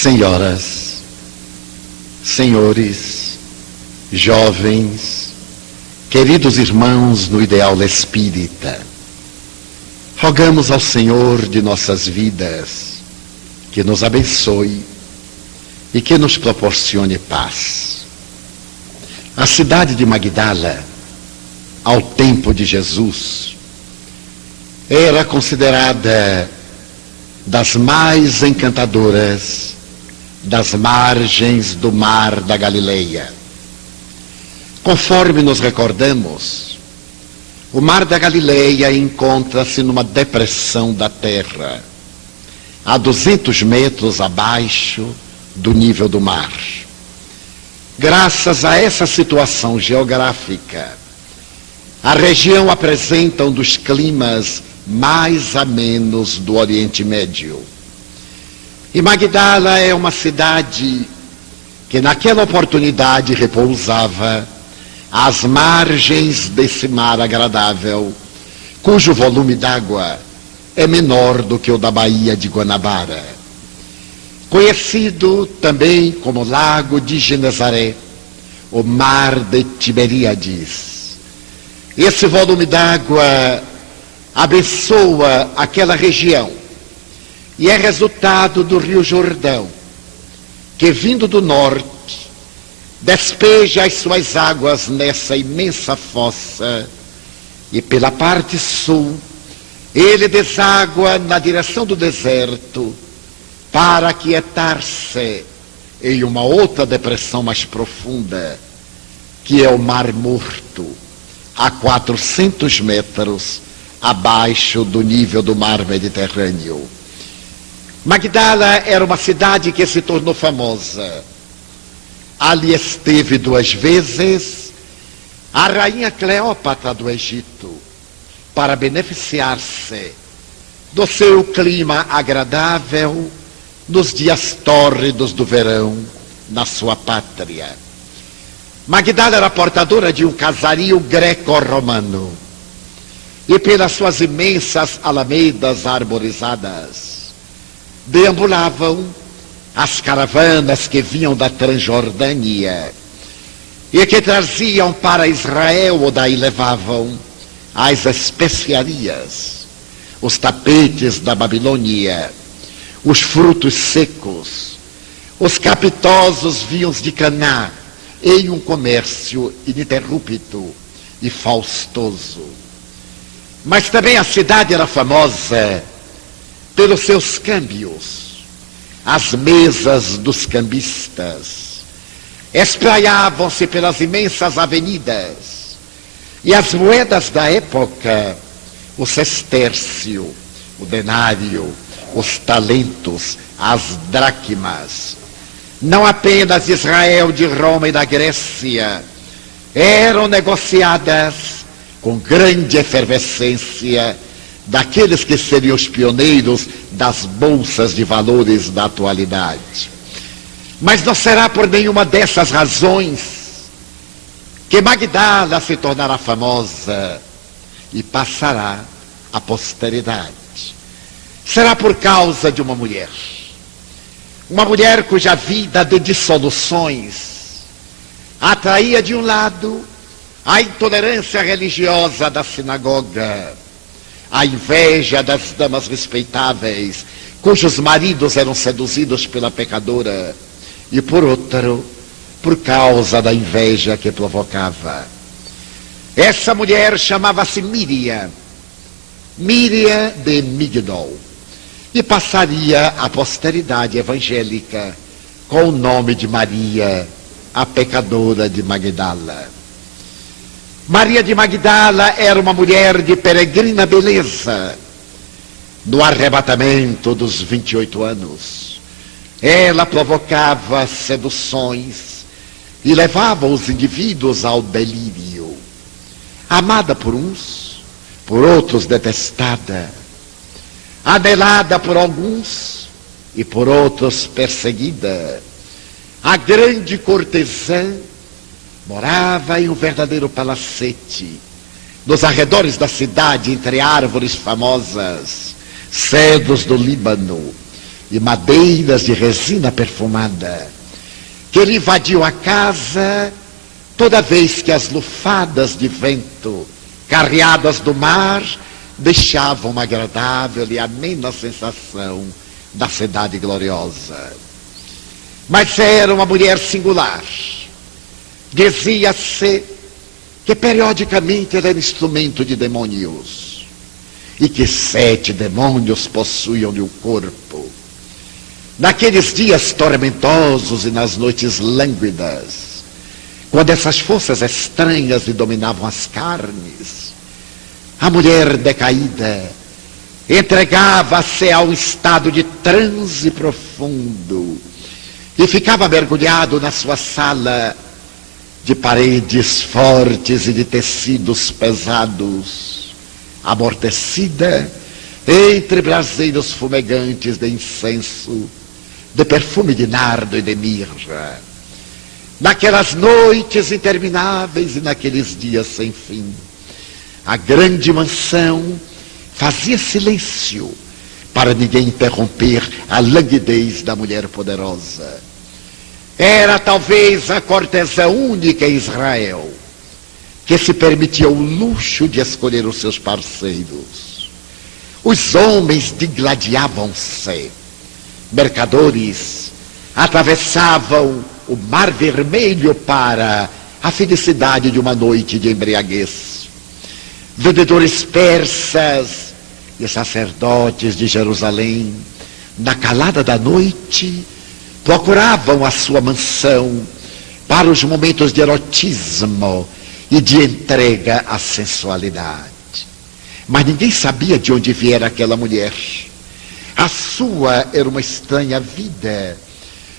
Senhoras, senhores, jovens, queridos irmãos no ideal espírita, rogamos ao Senhor de nossas vidas que nos abençoe e que nos proporcione paz. A cidade de Magdala, ao tempo de Jesus, era considerada das mais encantadoras das margens do mar da Galileia. Conforme nos recordamos, o mar da Galileia encontra-se numa depressão da terra, a 200 metros abaixo do nível do mar. Graças a essa situação geográfica, a região apresenta um dos climas mais amenos do Oriente Médio. E Magdala é uma cidade que naquela oportunidade repousava às margens desse mar agradável, cujo volume d'água é menor do que o da Baía de Guanabara. Conhecido também como Lago de Genezaré, o Mar de Tiberíades. Esse volume d'água abençoa aquela região e é resultado do Rio Jordão, que vindo do norte, despeja as suas águas nessa imensa fossa e pela parte sul, ele deságua na direção do deserto para aquietar-se em uma outra depressão mais profunda, que é o Mar Morto, a 400 metros abaixo do nível do mar Mediterrâneo. Magdala era uma cidade que se tornou famosa. Ali esteve 2 vezes a rainha Cleópatra do Egito, para beneficiar-se do seu clima agradável nos dias tórridos do verão na sua pátria. Magdala era portadora de um casario greco-romano e pelas suas imensas alamedas arborizadas deambulavam as caravanas que vinham da Transjordânia e que traziam para Israel ou daí levavam as especiarias, os tapetes da Babilônia, os frutos secos, os capitosos vinhos de Caná, em um comércio ininterrupto e faustoso. Mas também a cidade era famosa pelos seus câmbios. As mesas dos cambistas espraiavam-se pelas imensas avenidas, e as moedas da época, o sestércio, o denário, os talentos, as dracmas, não apenas de Israel, de Roma e da Grécia, eram negociadas com grande efervescência daqueles que seriam os pioneiros das bolsas de valores da atualidade. Mas não será por nenhuma dessas razões que Magdala se tornará famosa e passará à posteridade. Será por causa de uma mulher cuja vida de dissoluções atraía de um lado a intolerância religiosa da sinagoga, a inveja das damas respeitáveis, cujos maridos eram seduzidos pela pecadora, e por outro, por causa da inveja que provocava. Essa mulher chamava-se Míria de Migdol, e passaria à posteridade evangélica com o nome de Maria, a pecadora de Magdala. Maria de Magdala era uma mulher de peregrina beleza. No arrebatamento dos 28 anos, ela provocava seduções e levava os indivíduos ao delírio. Amada por uns, por outros detestada, anelada por alguns e por outros perseguida, a grande cortesã morava em um verdadeiro palacete, nos arredores da cidade, entre árvores famosas, cedros do Líbano, e madeiras de resina perfumada, que ele invadiu a casa toda vez que as lufadas de vento, carreadas do mar, deixavam uma agradável e amena sensação da cidade gloriosa. Mas era uma mulher singular. Dizia-se que periodicamente era instrumento de demônios e que 7 demônios possuíam-lhe o corpo. Naqueles dias tormentosos e nas noites lânguidas, quando essas forças estranhas lhe dominavam as carnes, a mulher decaída entregava-se a um estado de transe profundo e ficava mergulhado na sua sala de paredes fortes e de tecidos pesados, amortecida entre braseiros fumegantes de incenso, de perfume de nardo e de mirra. Naquelas noites intermináveis e naqueles dias sem fim, a grande mansão fazia silêncio para ninguém interromper a languidez da mulher poderosa. Era talvez a cortesã única em Israel que se permitia o luxo de escolher os seus parceiros. Os homens digladiavam-se. Mercadores atravessavam o Mar Vermelho para a felicidade de uma noite de embriaguez. Vendedores persas e sacerdotes de Jerusalém, na calada da noite, procuravam a sua mansão para os momentos de erotismo e de entrega à sensualidade. Mas ninguém sabia de onde viera aquela mulher. A sua era uma estranha vida,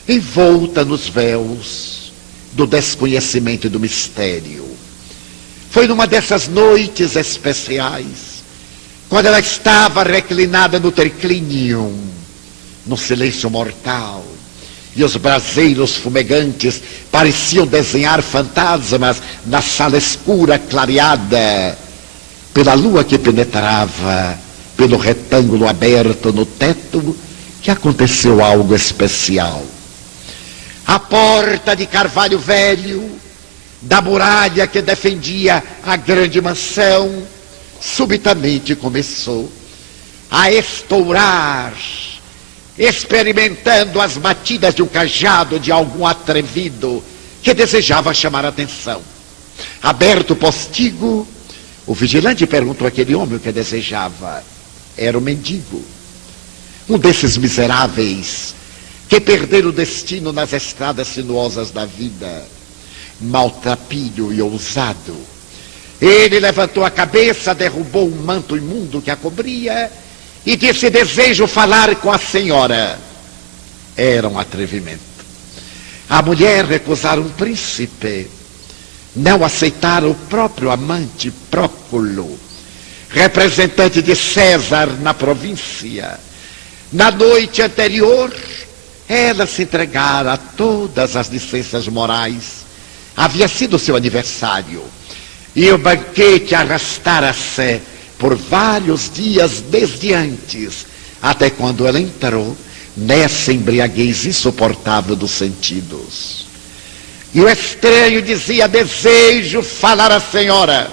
envolta nos véus do desconhecimento e do mistério. Foi numa dessas noites especiais, quando ela estava reclinada no triclínio, no silêncio mortal, e os braseiros fumegantes pareciam desenhar fantasmas na sala escura clareada pela lua que penetrava pelo retângulo aberto no teto, que aconteceu algo especial. A porta de carvalho velho da muralha que defendia a grande mansão subitamente começou a estourar, experimentando as batidas de um cajado de algum atrevido que desejava chamar a atenção. Aberto o postigo, o vigilante perguntou àquele homem o que desejava. Era um mendigo, um desses miseráveis que perderam o destino nas estradas sinuosas da vida, maltrapilho e ousado. Ele levantou a cabeça, derrubou um manto imundo que a cobria e disse: desejo falar com a senhora. Era um atrevimento. A mulher recusara um príncipe, não aceitara o próprio amante Próculo, representante de César na província. Na noite anterior, ela se entregara a todas as licenças morais. Havia sido seu aniversário, e o banquete arrastara-se por vários dias desde antes, até quando ela entrou nessa embriaguez insuportável dos sentidos. E o estranho dizia: desejo falar à senhora.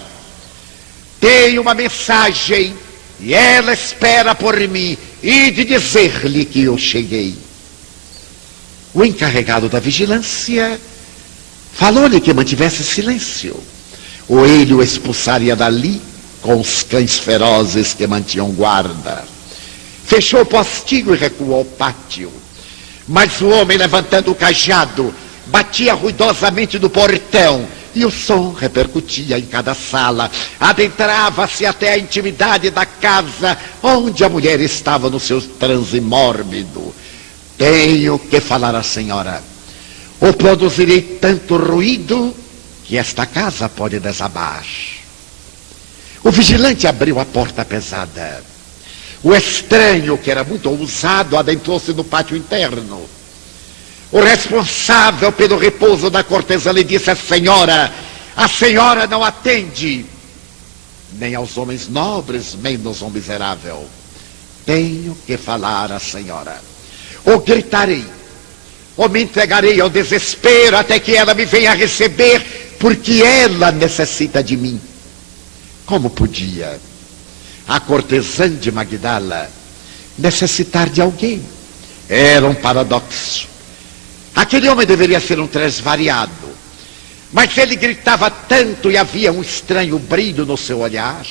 Tenho uma mensagem e ela espera por mim, e de dizer-lhe que eu cheguei. O encarregado da vigilância falou-lhe que mantivesse silêncio, ou ele o expulsaria dali com os cães ferozes que mantinham guarda. Fechou o postigo e recuou ao pátio. Mas o homem, levantando o cajado, batia ruidosamente no portão, e o som repercutia em cada sala. Adentrava-se até a intimidade da casa onde a mulher estava no seu transe mórbido. Tenho que falar à senhora, ou produzirei tanto ruído que esta casa pode desabar. O vigilante abriu a porta pesada. O estranho, que era muito ousado, adentrou-se no pátio interno. O responsável pelo repouso da cortesã lhe disse: a senhora não atende nem aos homens nobres, menos ao miserável. Tenho que falar à senhora. ou gritarei, ou me entregarei ao desespero até que ela me venha receber, porque ela necessita de mim. Como podia a cortesã de Magdala necessitar de alguém? Era um paradoxo. Aquele homem deveria ser um transvariado, mas ele gritava tanto e havia um estranho brilho no seu olhar,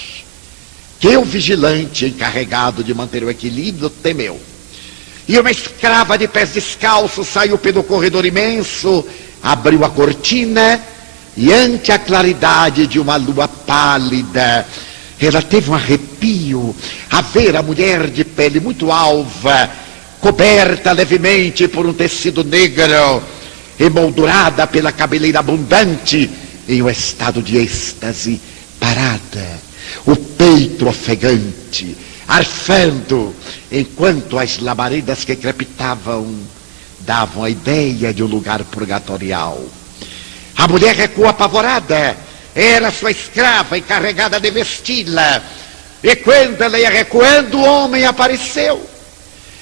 que o vigilante encarregado de manter o equilíbrio temeu. E uma escrava de pés descalços saiu pelo corredor imenso, abriu a cortina, e ante a claridade de uma lua pálida, ela teve um arrepio a ver a mulher de pele muito alva, coberta levemente por um tecido negro, emoldurada pela cabeleira abundante, em um estado de êxtase, parada, o peito ofegante, arfando, enquanto as labaredas que crepitavam davam a ideia de um lugar purgatorial. A mulher recuou apavorada, era sua escrava encarregada de vesti-la, e quando ela ia recuando, o homem apareceu,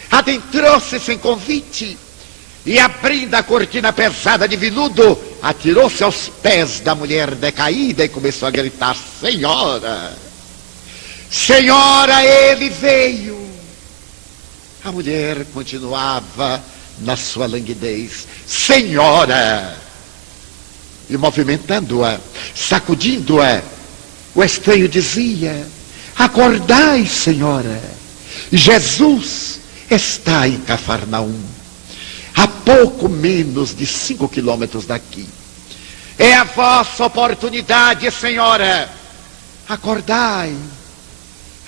adentrou-se sem convite, e abrindo a cortina pesada de veludo, atirou-se aos pés da mulher decaída e começou a gritar: Senhora, Senhora, ele veio. A mulher continuava na sua languidez: Senhora. E movimentando-a, sacudindo-a, o estranho dizia: acordai, Senhora, Jesus está em Cafarnaum, a pouco menos de 5 quilômetros daqui. É a vossa oportunidade, Senhora. Acordai.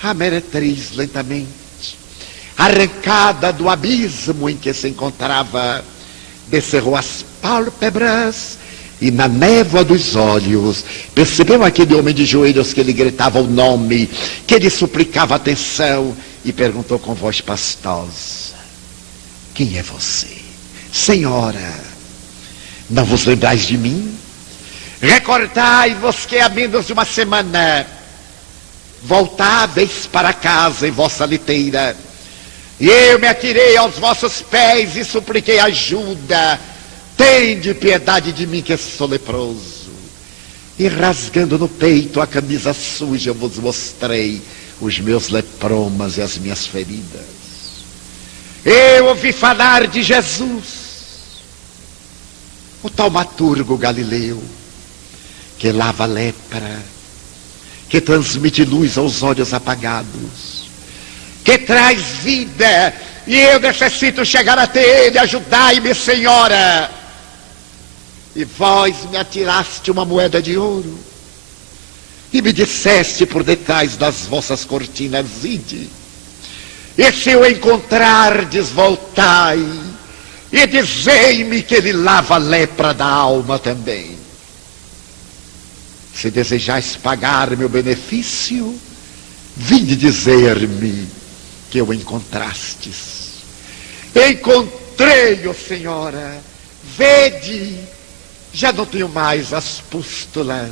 A meretriz lentamente, arrancada do abismo em que se encontrava, descerrou as pálpebras e na névoa dos olhos percebeu aquele homem de joelhos que lhe gritava o nome, que lhe suplicava atenção, e perguntou com voz pastosa: quem é você? Senhora, não vos lembrais de mim? Recordai-vos que há menos de uma semana voltáveis para casa em vossa liteira, e eu me atirei aos vossos pés e supliquei ajuda. Tende piedade de mim, que sou leproso. E rasgando no peito a camisa suja, eu vos mostrei os meus lepromas e as minhas feridas. Eu ouvi falar de Jesus, o taumaturgo galileu, que lava a lepra, que transmite luz aos olhos apagados, que traz vida, e eu necessito chegar até ele. Ajudai-me, Senhora. E vós me atiraste uma moeda de ouro, e me disseste por detrás das vossas cortinas: ide, e se o encontrardes, voltai, e dizei-me que ele lava a lepra da alma também. Se desejais pagar meu benefício, vinde dizer-me que o encontrastes. Encontrei-o, Senhora. Vede, já não tenho mais as pústulas,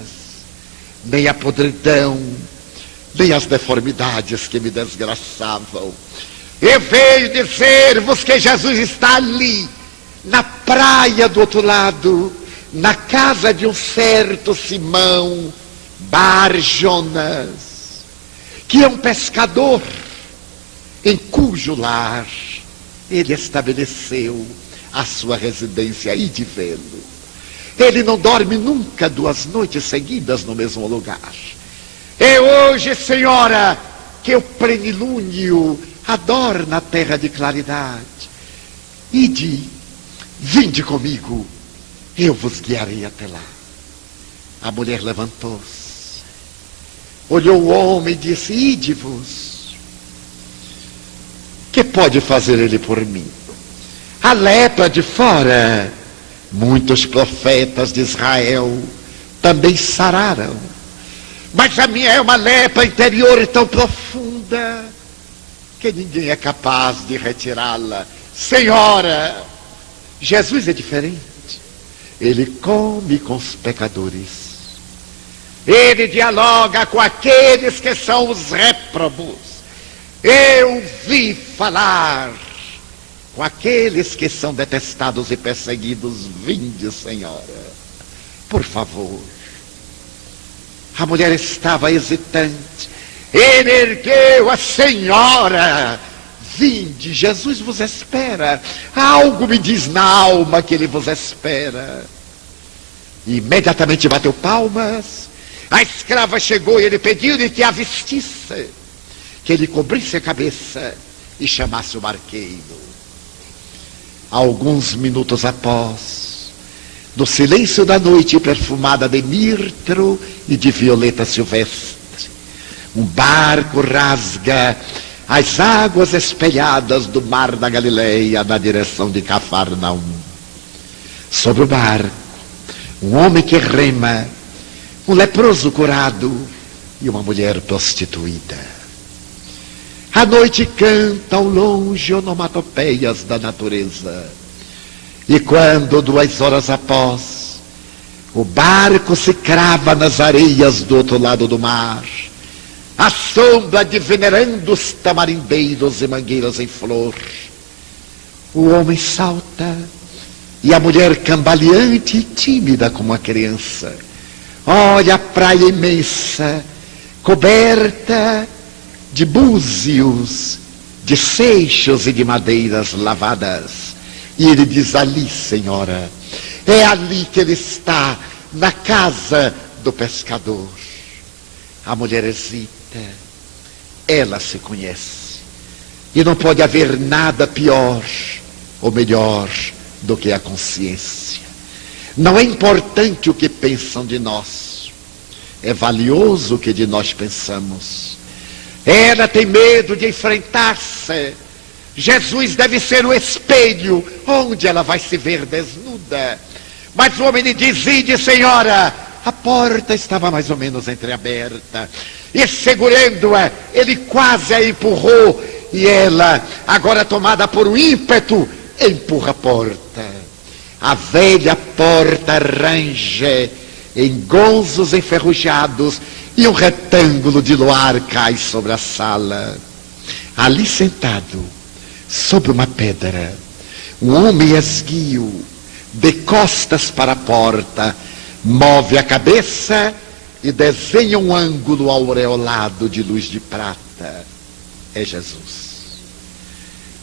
nem a podridão, nem as deformidades que me desgraçavam. Eu venho dizer-vos que Jesus está ali, na praia do outro lado, na casa de um certo Simão Bar Jonas, que é um pescador, em cujo lar ele estabeleceu a sua residência. E de vê-lo, ele não dorme nunca 2 noites seguidas no mesmo lugar. É hoje, Senhora, que o plenilúnio adorna a terra de claridade. Ide, vinde comigo, eu vos guiarei até lá. A mulher levantou-se, olhou o homem e disse: ide-vos. Que pode fazer ele por mim? A lepra de fora, muitos profetas de Israel também sararam, mas a minha é uma lepra interior tão profunda que ninguém é capaz de retirá-la. Senhora, Jesus é diferente. Ele come com os pecadores, ele dialoga com aqueles que são os réprobos. Eu vi falar com aqueles que são detestados e perseguidos. Vinde, Senhora, por favor. A mulher estava hesitante. Ele ergueu a Senhora. Vinde, Jesus vos espera. Algo me diz na alma que ele vos espera. E imediatamente bateu palmas. A escrava chegou e ele pediu-lhe que a vestisse, que ele cobrisse a cabeça e chamasse o barqueiro. Alguns minutos após, no silêncio da noite perfumada de mirto e de violeta silvestre, um barco rasga as águas espelhadas do mar da Galileia na direção de Cafarnaum. Sobre o barco, um homem que rema, um leproso curado e uma mulher prostituída. A noite canta ao longe onomatopeias da natureza. E quando 2 horas após, o barco se crava nas areias do outro lado do mar, à sombra de venerandos tamarindeiros e mangueiras em flor, o homem salta e a mulher, cambaleante e tímida como a criança, olha a praia imensa, coberta de búzios, de seixos e de madeiras lavadas. E ele diz: ali, Senhora, é ali que ele está, na casa do pescador. A mulher hesita. Ela se conhece. E não pode haver nada pior ou melhor do que a consciência. Não é importante o que pensam de nós. É valioso o que de nós pensamos. Ela tem medo de enfrentar-se. Jesus deve ser o espelho onde ela vai se ver desnuda. Mas o homem lhe diz: ide, Senhora. A porta estava mais ou menos entreaberta. E segurando-a, ele quase a empurrou. E ela, agora tomada por um ímpeto, empurra a porta. A velha porta range em gonzos enferrujados e um retângulo de luar cai sobre a sala. Ali sentado, sobre uma pedra, um homem esguio, de costas para a porta, move a cabeça e desenha um ângulo aureolado de luz de prata. É Jesus.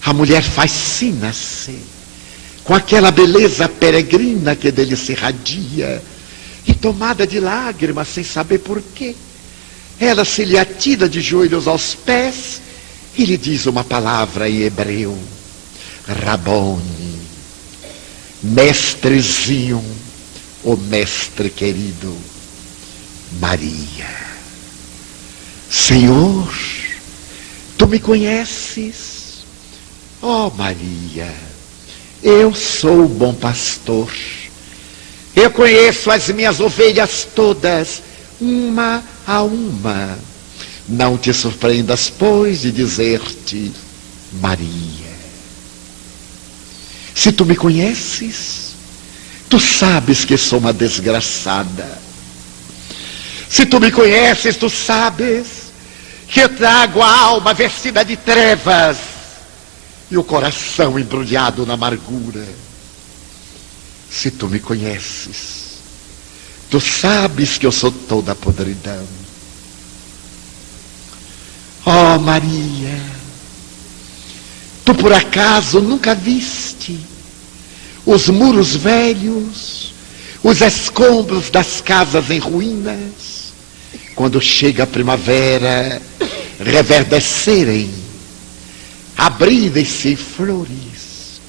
A mulher fascina-se com aquela beleza peregrina que dele se irradia, e tomada de lágrimas sem saber porquê, ela se lhe atira de joelhos aos pés e lhe diz uma palavra em hebreu: Rabone, mestrezinho, o mestre querido. Maria. Senhor, tu me conheces? Oh, Maria, eu sou o bom pastor. Eu conheço as minhas ovelhas todas, uma a uma. Não te surpreendas, pois, de dizer-te Maria. Se tu me conheces, tu sabes que sou uma desgraçada. Se tu me conheces, tu sabes que eu trago a alma vestida de trevas e o coração embrulhado na amargura. Se tu me conheces, tu sabes que eu sou toda podridão. Oh, Maria, tu por acaso nunca viste os muros velhos, os escombros das casas em ruínas, quando chega a primavera, reverdecerem, abrirem-se em flores,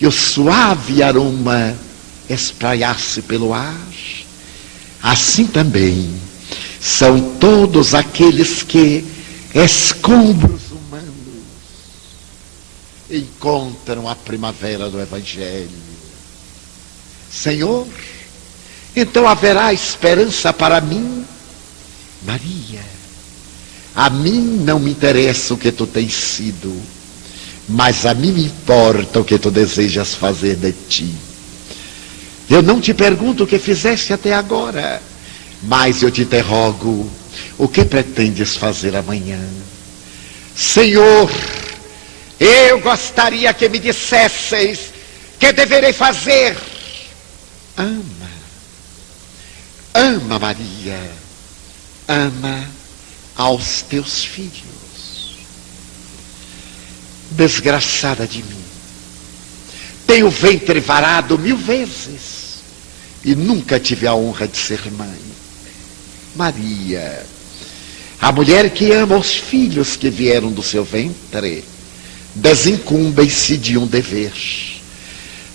e o suave aroma espraiar-se pelo ar? Assim também são todos aqueles que, escombros humanos, encontram a primavera do Evangelho. Senhor, então haverá esperança para mim? Maria, a mim não me interessa o que tu tens sido, mas a mim me importa o que tu desejas fazer de ti. Eu não te pergunto o que fizeste até agora, mas eu te interrogo: o que pretendes fazer amanhã? Senhor, Eu gostaria que me dissesseis que deverei fazer. Ama Maria, ama aos teus filhos. Desgraçada de mim, tenho o ventre varado 1000 vezes e nunca tive a honra de ser mãe. Maria, a mulher que ama os filhos que vieram do seu ventre, desincumbem-se de um dever.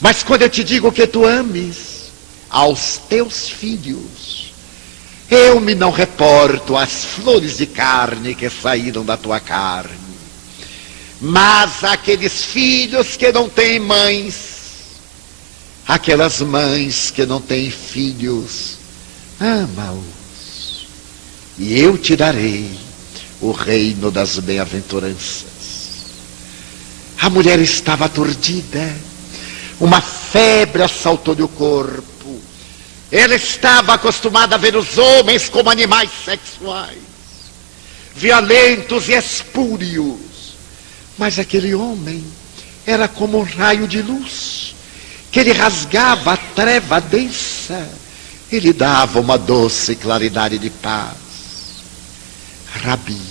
Mas quando eu te digo que tu ames aos teus filhos, eu me não reporto às flores de carne que saíram da tua carne, mas àqueles filhos que não têm mães, aquelas mães que não têm filhos, ama-os, e eu te darei o reino das bem-aventuranças. A mulher estava aturdida, uma febre assaltou-lhe o corpo. Ela estava acostumada a ver os homens como animais sexuais, violentos e espúrios. Mas aquele homem era como um raio de luz, que ele rasgava a treva densa, ele dava uma doce claridade de paz. Rabi,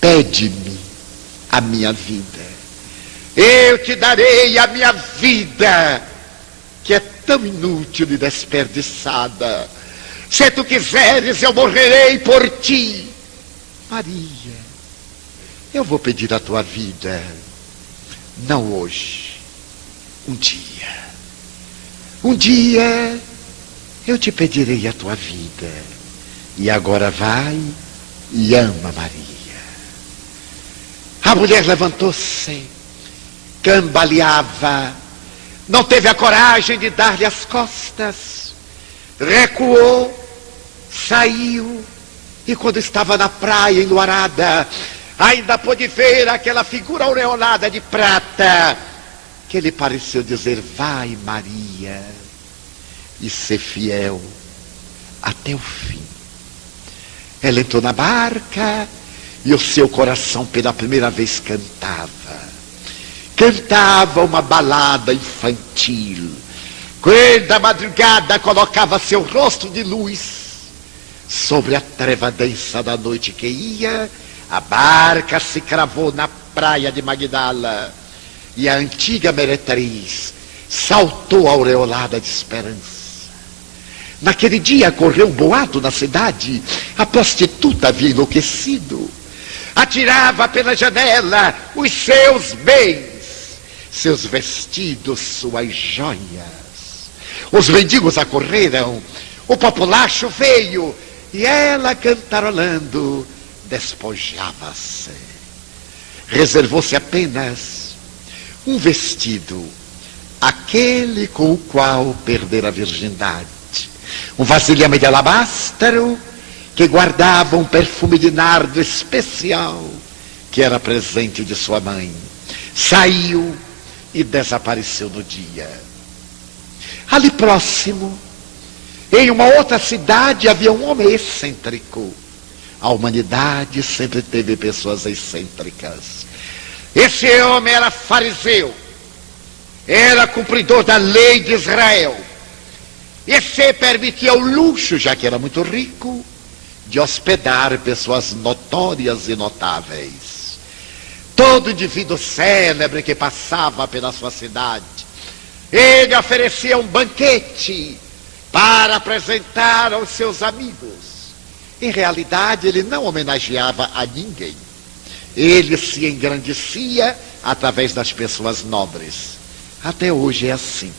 pede-me a minha vida. Eu te darei a minha vida, que é tão inútil e desperdiçada. Se tu quiseres, eu morrerei por ti. Maria, eu vou pedir a tua vida, não hoje, um dia. Um dia eu te pedirei a tua vida. E agora vai e ama Maria. A mulher levantou-se, cambaleava, não teve a coragem de dar-lhe as costas, recuou, saiu, e quando estava na praia enluarada, ainda pôde ver aquela figura aureolada de prata, que lhe pareceu dizer: vai Maria, e ser fiel até o fim. Ela entrou na barca, e o seu coração pela primeira vez cantava uma balada infantil. Quando a madrugada colocava seu rosto de luz sobre a treva densa da noite que ia, a barca se cravou na praia de Magdala, e a antiga meretriz saltou aureolada de esperança. Naquele dia correu um boato na cidade: a prostituta havia enlouquecido, atirava pela janela os seus bens, seus vestidos, suas joias. Os mendigos acorreram, o populacho veio, e ela, cantarolando, despojava-se. Reservou-se apenas um vestido, aquele com o qual perdera a virgindade, um vasilhame de alabastro que guardava um perfume de nardo especial, que era presente de sua mãe. Saiu e desapareceu no dia. Ali próximo, em uma outra cidade, havia um homem excêntrico. A humanidade sempre teve pessoas excêntricas. Esse homem era fariseu, era cumpridor da lei de Israel, e se permitia o luxo, já que era muito rico, de hospedar pessoas notórias e notáveis. Todo indivíduo célebre que passava pela sua cidade, ele oferecia um banquete para apresentar aos seus amigos. Em realidade, ele não homenageava a ninguém. Ele se engrandecia através das pessoas nobres. Até hoje é assim.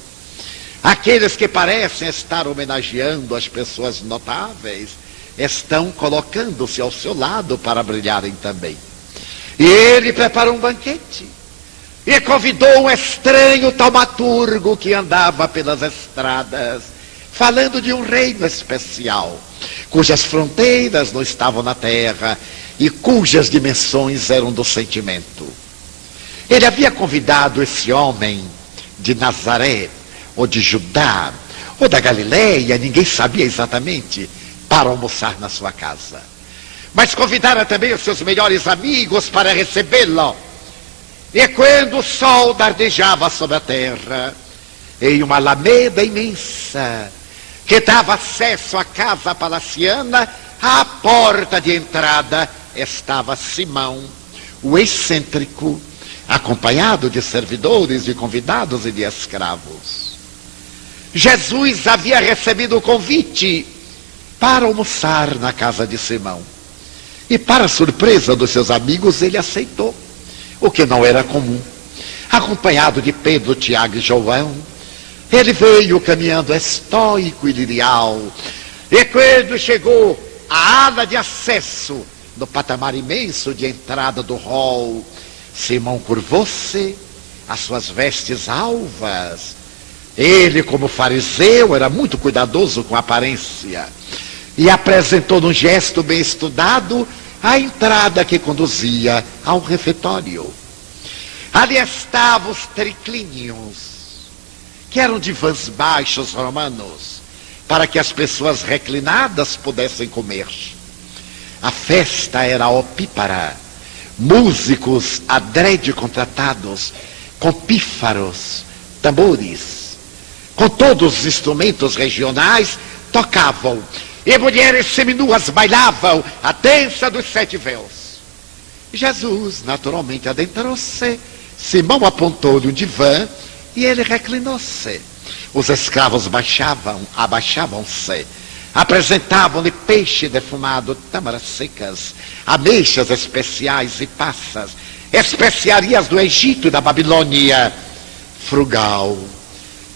Aqueles que parecem estar homenageando as pessoas notáveis estão colocando-se ao seu lado para brilharem também. E ele preparou um banquete e convidou um estranho taumaturgo que andava pelas estradas, falando de um reino especial, cujas fronteiras não estavam na terra e cujas dimensões eram do sentimento. Ele havia convidado esse homem de Nazaré, ou de Judá, ou da Galileia, ninguém sabia exatamente, para almoçar na sua casa. Mas convidara também os seus melhores amigos para recebê-lo. E quando o sol dardejava sobre a terra, em uma alameda imensa, que dava acesso à casa palaciana, à porta de entrada estava Simão, o excêntrico, acompanhado de servidores, de convidados e de escravos. Jesus havia recebido o convite para almoçar na casa de Simão. E para surpresa dos seus amigos, ele aceitou, o que não era comum. Acompanhado de Pedro, Tiago e João, ele veio caminhando estoico e lirial. E quando chegou à ala de acesso, no patamar imenso de entrada do hall, Simão curvou-se, as suas vestes alvas. Ele, como fariseu, era muito cuidadoso com a aparência. E apresentou num gesto bem estudado a entrada que conduzia ao refeitório. Ali estavam os triclínios, que eram divãs baixos romanos, para que as pessoas reclinadas pudessem comer. A festa era opípara, músicos adrede contratados, com pífaros, tambores, com todos os instrumentos regionais, tocavam. E mulheres seminuas bailavam a dança dos 7 véus. Jesus naturalmente adentrou-se, Simão apontou-lhe um divã e ele reclinou-se. Os escravos abaixavam-se, apresentavam-lhe peixe defumado, tâmaras secas, ameixas especiais e passas, especiarias do Egito e da Babilônia. Frugal,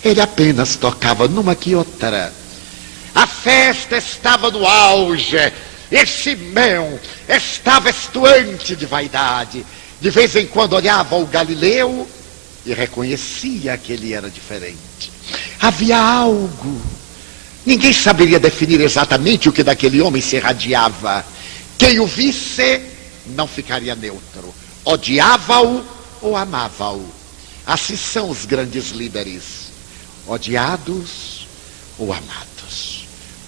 ele apenas tocava numa que outra. A festa estava no auge, e Simão estava estuante de vaidade. De vez em quando olhava o Galileu e reconhecia que ele era diferente. Havia algo, ninguém saberia definir exatamente o que daquele homem se irradiava. Quem o visse não ficaria neutro, odiava-o ou amava-o. Assim são os grandes líderes, odiados ou amados.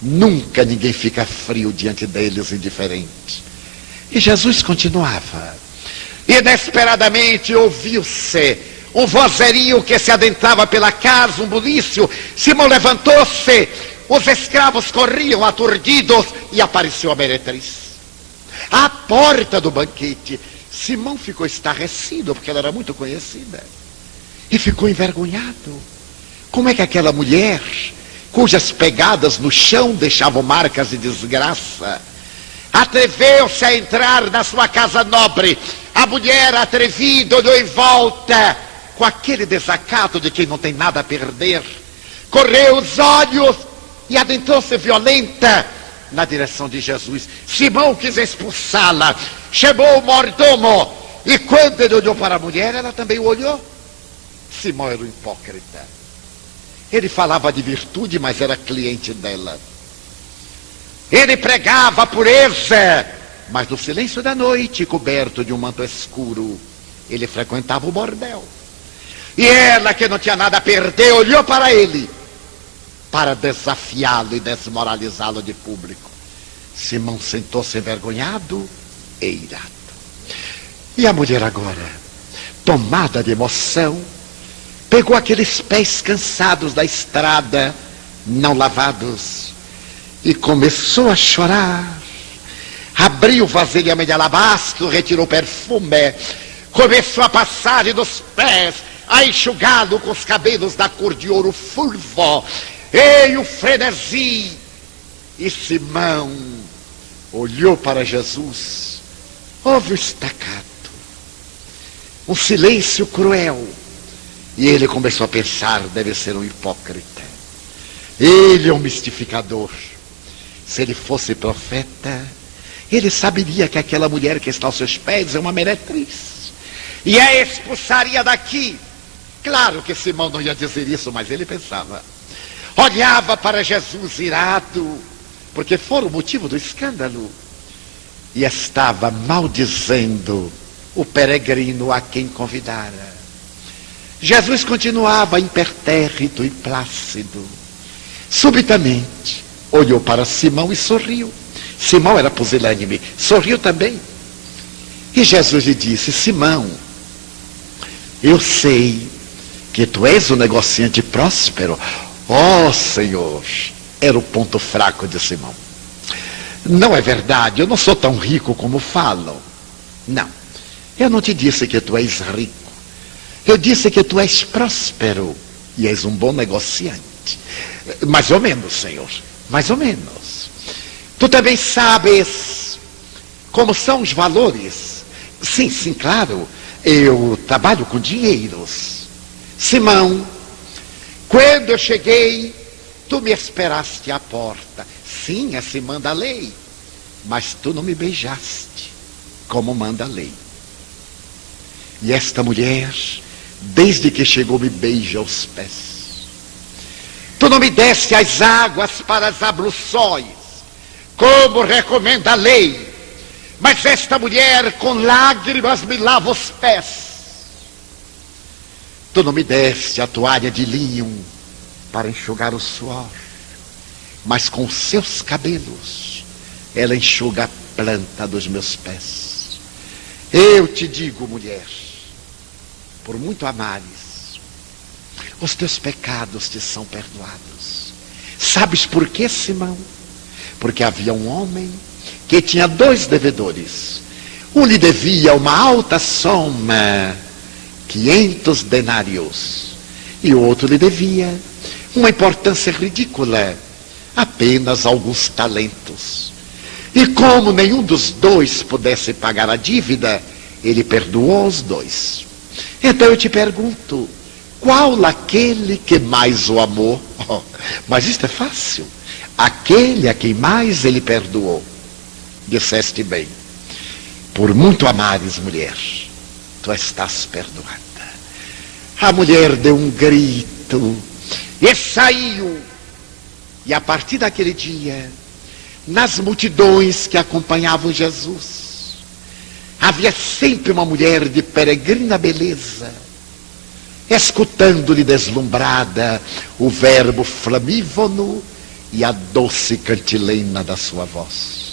Nunca ninguém fica frio diante deles, indiferente. E Jesus continuava. Inesperadamente ouviu-se um vozerio que se adentrava pela casa, um bulício. Simão levantou-se, os escravos corriam aturdidos e apareceu a meretriz. À porta do banquete, Simão ficou estarrecido, porque ela era muito conhecida. E ficou envergonhado. Como é que aquela mulher, cujas pegadas no chão deixavam marcas de desgraça, atreveu-se a entrar na sua casa nobre? A mulher atrevida olhou em volta, com aquele desacato de quem não tem nada a perder, correu os olhos e adentrou-se violenta na direção de Jesus. Simão quis expulsá-la, chamou o mordomo, e quando ele olhou para a mulher, ela também o olhou. Simão era um hipócrita. Ele falava de virtude, mas era cliente dela. Ele pregava a pureza, mas no silêncio da noite, coberto de um manto escuro, ele frequentava o bordel. E ela, que não tinha nada a perder, olhou para ele, para desafiá-lo e desmoralizá-lo de público. Simão sentou-se envergonhado e irado. E a mulher agora, tomada de emoção, pegou aqueles pés cansados da estrada, não lavados, e começou a chorar. Abriu o vasilhame de alabastro, retirou o perfume, começou a passar dos pés, a enxugá-lo com os cabelos da cor de ouro fulvo. E o frenesi. E Simão olhou para Jesus, houve o estacato, um silêncio cruel. E ele começou a pensar, deve ser um hipócrita. Ele é um mistificador. Se ele fosse profeta, ele saberia que aquela mulher que está aos seus pés é uma meretriz. E a expulsaria daqui. Claro que Simão não ia dizer isso, mas ele pensava. Olhava para Jesus irado, porque fora o motivo do escândalo. E estava maldizendo o peregrino a quem convidara. Jesus continuava impertérrito e plácido. Subitamente, olhou para Simão e sorriu. Simão era pusilânime, sorriu também. E Jesus lhe disse: Simão, Eu sei que tu és um negociante próspero. Oh, Senhor, era o ponto fraco de Simão. Não é verdade, eu não sou tão rico como falam. Não, eu não te disse que tu és rico. Eu disse que tu és próspero e és um bom negociante. Mais ou menos, Senhor, mais ou menos. Tu também sabes como são os valores. Sim, sim, claro, eu trabalho com dinheiros. Simão, quando eu cheguei, tu me esperaste à porta. Sim, assim manda a lei. Mas tu não me beijaste, como manda a lei. E esta mulher, desde que chegou, me beija os pés. Tu não me deste as águas para as abluções, como recomenda a lei. Mas esta mulher, com lágrimas, me lava os pés. Tu não me deste a toalha de linho para enxugar o suor, mas com seus cabelos ela enxuga a planta dos meus pés. Eu te digo, mulher, por muito amares, os teus pecados te são perdoados. Sabes por quê, Simão? Porque havia um homem que tinha 2 devedores. Um lhe devia uma alta soma, 500 denários, e o outro lhe devia uma importância ridícula, apenas alguns talentos. E como nenhum dos 2 pudesse pagar a dívida, ele perdoou os 2. Então eu te pergunto, qual aquele que mais o amou? Oh, mas isto é fácil. Aquele a quem mais ele perdoou. Disseste bem. Por muito amares, mulher, tu estás perdoada. A mulher deu um grito e saiu. E a partir daquele dia, nas multidões que acompanhavam Jesus, havia sempre uma mulher de peregrina beleza, escutando-lhe deslumbrada o verbo flamívono e a doce cantilena da sua voz.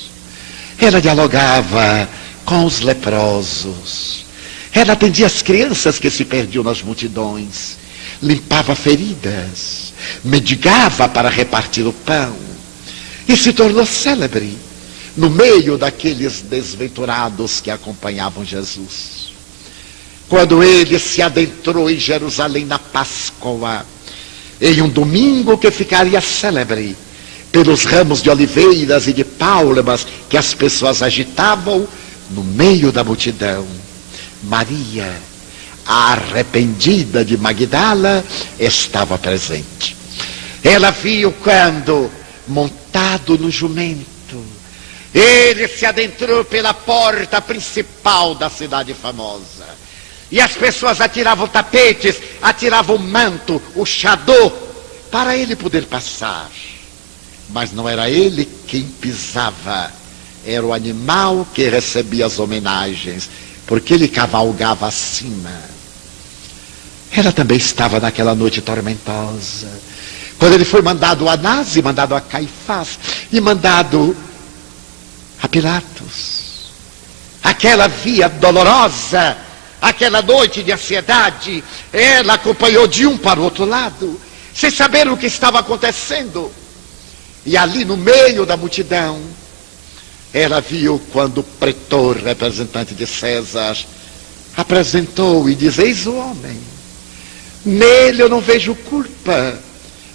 Ela dialogava com os leprosos, ela atendia as crianças que se perdiam nas multidões, limpava feridas, mendigava para repartir o pão, e se tornou célebre no meio daqueles desventurados que acompanhavam Jesus. Quando ele se adentrou em Jerusalém na Páscoa, em um domingo que ficaria célebre pelos ramos de oliveiras e de palmas que as pessoas agitavam, no meio da multidão, Maria, a arrependida de Magdala, estava presente. Ela viu quando, montado no jumento, ele se adentrou pela porta principal da cidade famosa. E as pessoas atiravam tapetes, atiravam o manto, o chador, para ele poder passar. Mas não era ele quem pisava, era o animal que recebia as homenagens, porque ele cavalgava acima. Ela também estava naquela noite tormentosa, quando ele foi mandado a Anás, e mandado a Caifás, e mandado a Pilatos. Aquela via dolorosa, aquela noite de ansiedade, ela acompanhou de um para o outro lado, sem saber o que estava acontecendo. E ali no meio da multidão, ela viu quando o pretor, representante de César, apresentou e diz: eis o homem, nele eu não vejo culpa.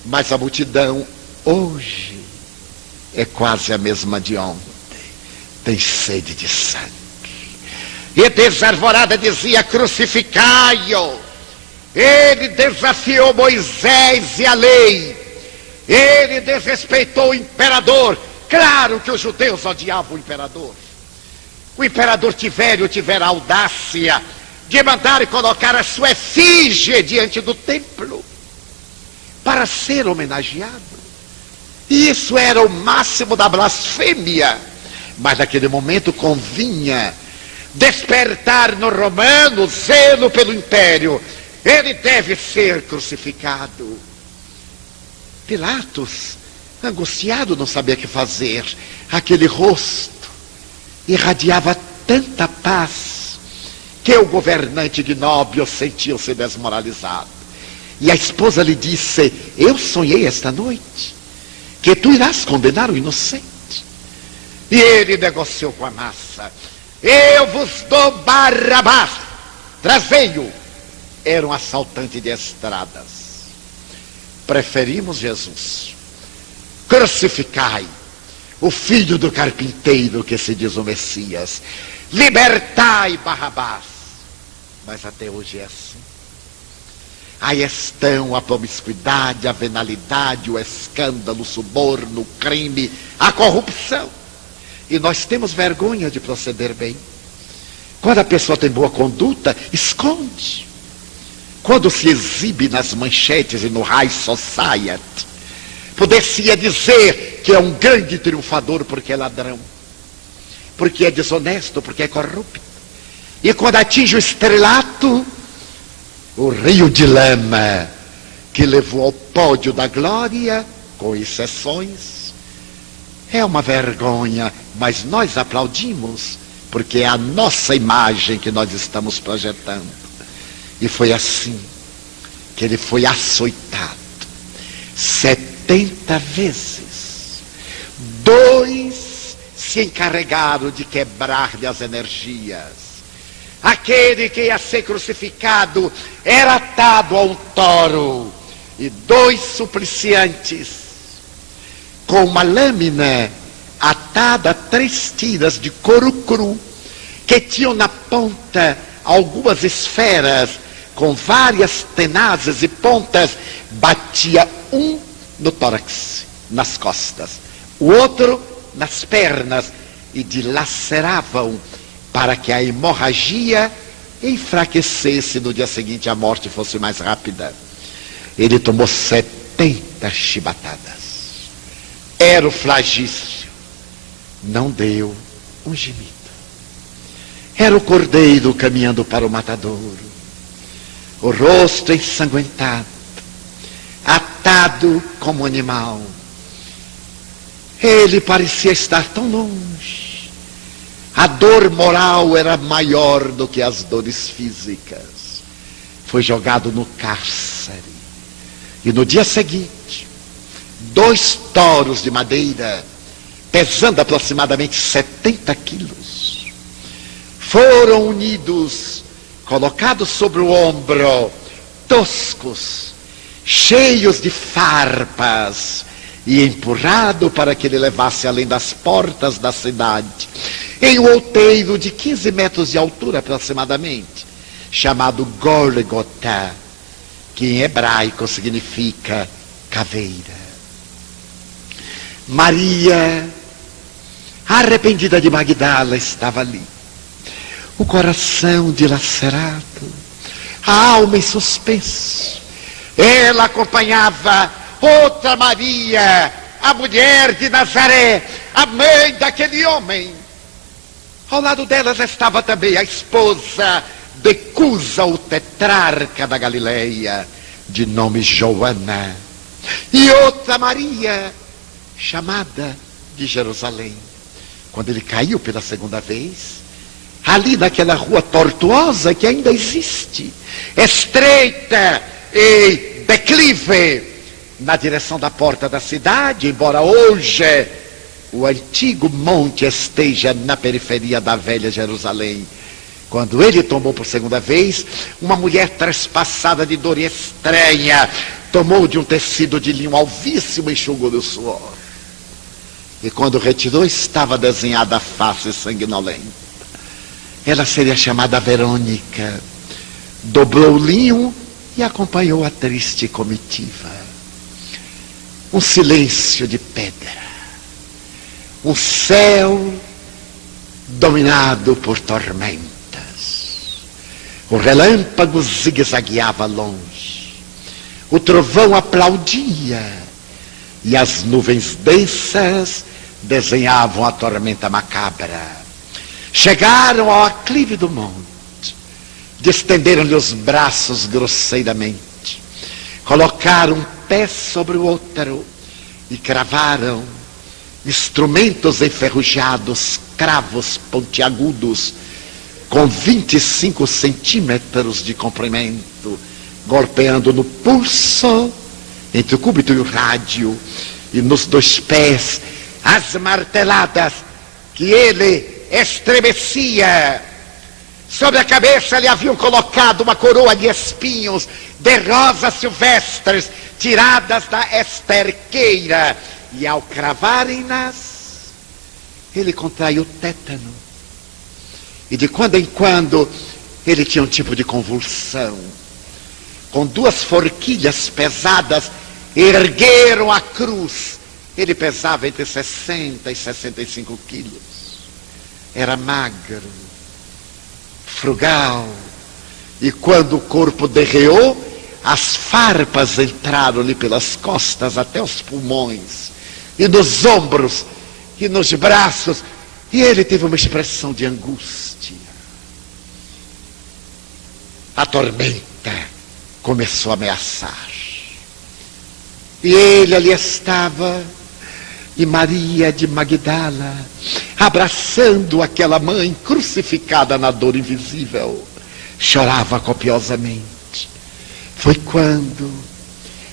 Mas a multidão hoje é quase a mesma de ontem, tem sede de sangue. E desarvorada dizia: crucificai-o. Ele desafiou Moisés e a lei. Ele desrespeitou o imperador. Claro que os judeus odiavam o imperador. O imperador Tiberio tivera a audácia de mandar colocar a sua efígie diante do templo para ser homenageado. E isso era o máximo da blasfêmia. Mas naquele momento convinha despertar no romano zelo pelo império. Ele deve ser crucificado. Pilatos, angustiado, não sabia o que fazer. Aquele rosto irradiava tanta paz que o governante Gnóbio sentiu-se desmoralizado. E a esposa lhe disse: eu sonhei esta noite que tu irás condenar o inocente. E ele negociou com a massa: eu vos dou Barrabás, trazei-o. Era um assaltante de estradas. Preferimos Jesus. Crucificai o filho do carpinteiro que se diz o Messias. Libertai Barrabás. Mas até hoje é assim. Aí estão a promiscuidade, a venalidade, o escândalo, o suborno, o crime, a corrupção. E nós temos vergonha de proceder bem. Quando a pessoa tem boa conduta, esconde. Quando se exibe nas manchetes e no high society, poder-se-ia dizer que é um grande triunfador porque é ladrão, porque é desonesto, porque é corrupto. E quando atinge o estrelato, o rio de lama que levou ao pódio da glória, com exceções, é uma vergonha, mas nós aplaudimos, porque é a nossa imagem que nós estamos projetando. E foi assim que ele foi açoitado 70 vezes. 2 se encarregaram de quebrar-lhe as energias. Aquele que ia ser crucificado era atado a um touro. E 2 supliciantes, com uma lâmina atada a 3 tiras de couro cru, que tinham na ponta algumas esferas com várias tenazes e pontas, batia um no tórax, nas costas, o outro nas pernas, e dilaceravam para que a hemorragia enfraquecesse, no dia seguinte a morte fosse mais rápida. Ele tomou 70 chibatadas. Era o flagício. Não deu um gemido. Era o cordeiro caminhando para o matadouro. O rosto ensanguentado, atado como animal. Ele parecia estar tão longe. A dor moral era maior do que as dores físicas. Foi jogado no cárcere. E no dia seguinte, 2 touros de madeira, pesando aproximadamente 70 quilos, foram unidos, colocados sobre o ombro, toscos, cheios de farpas, e empurrado para que ele levasse além das portas da cidade, em um outeiro de 15 metros de altura aproximadamente, chamado Gólgota, que em hebraico significa caveira. Maria, arrependida de Magdala, estava ali. O coração dilacerado, a alma em suspenso. Ela acompanhava outra Maria, a mulher de Nazaré, a mãe daquele homem. Ao lado delas estava também a esposa de Cusa, o tetrarca da Galileia, de nome Joana. E outra Maria, chamada de Jerusalém. Quando ele caiu pela segunda vez, ali naquela rua tortuosa que ainda existe, estreita e declive, na direção da porta da cidade, embora hoje o antigo monte esteja na periferia da velha Jerusalém. Quando ele tombou por segunda vez, uma mulher trespassada de dor estranha tomou de um tecido de linho alvíssimo e enxugou-lhe o suor. E quando retirou, estava desenhada a face sanguinolenta. Ela seria chamada Verônica. Dobrou o linho e acompanhou a triste comitiva. Um silêncio de pedra. Um céu dominado por tormentas. O relâmpago zigue-zagueava longe. O trovão aplaudia. E as nuvens densas desenhavam a tormenta macabra. Chegaram ao aclive do monte. Estenderam-lhe os braços grosseiramente. Colocaram um pé sobre o outro e cravaram instrumentos enferrujados, cravos pontiagudos, com 25 centímetros de comprimento, golpeando no pulso, entre o cúbito e o rádio, e nos 2 pés, as marteladas que ele estremecia. Sobre a cabeça lhe haviam colocado uma coroa de espinhos de rosas silvestres, tiradas da esterqueira, e ao cravarem-nas, ele contraiu tétano. E de quando em quando, ele tinha um tipo de convulsão. Com 2 forquilhas pesadas, ergueram a cruz. Ele pesava entre 60 e 65 quilos. Era magro, frugal. E quando o corpo derreou, as farpas entraram-lhe pelas costas até os pulmões, e nos ombros, e nos braços. E ele teve uma expressão de angústia. A tormenta começou a ameaçar. E ele ali estava, e Maria de Magdala, abraçando aquela mãe crucificada na dor invisível, chorava copiosamente. Foi quando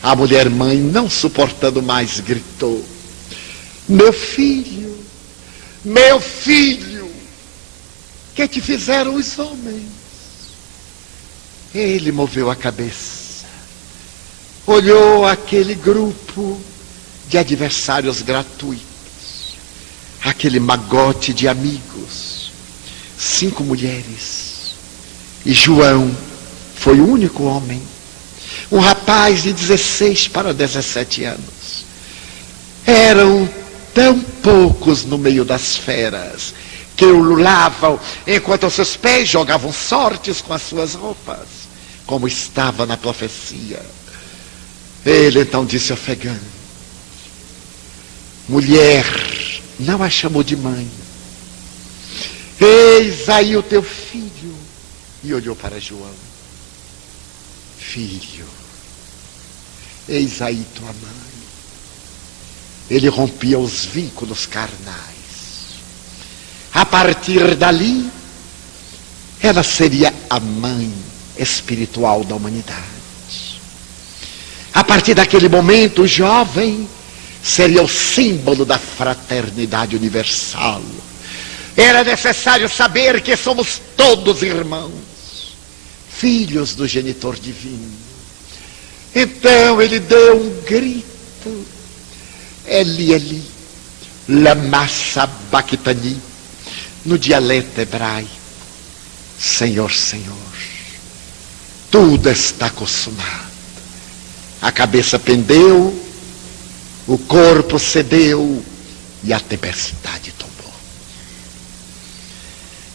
a mulher-mãe, não suportando mais, gritou: meu filho, que te fizeram os homens? Ele moveu a cabeça, olhou aquele grupo de adversários gratuitos, aquele magote de amigos, 5 mulheres, e João foi o único homem, um rapaz de 16 para 17 anos. Eram tão poucos no meio das feras, que o lulavam, enquanto os seus pés jogavam sortes com as suas roupas, como estava na profecia. Ele então disse ofegante: mulher, não a chamou de mãe, eis aí o teu filho. E olhou para João: filho, eis aí tua mãe. Ele rompia os vínculos carnais. A partir dali, ela seria a mãe espiritual da humanidade. A partir daquele momento, o jovem seria o símbolo da fraternidade universal. Era necessário saber que somos todos irmãos, filhos do genitor divino. Então ele deu um grito: Eli, Eli, lama sabachthani, no dialeto hebraico: Senhor, Senhor, tudo está consumado. A cabeça pendeu, o corpo cedeu e a tempestade tomou.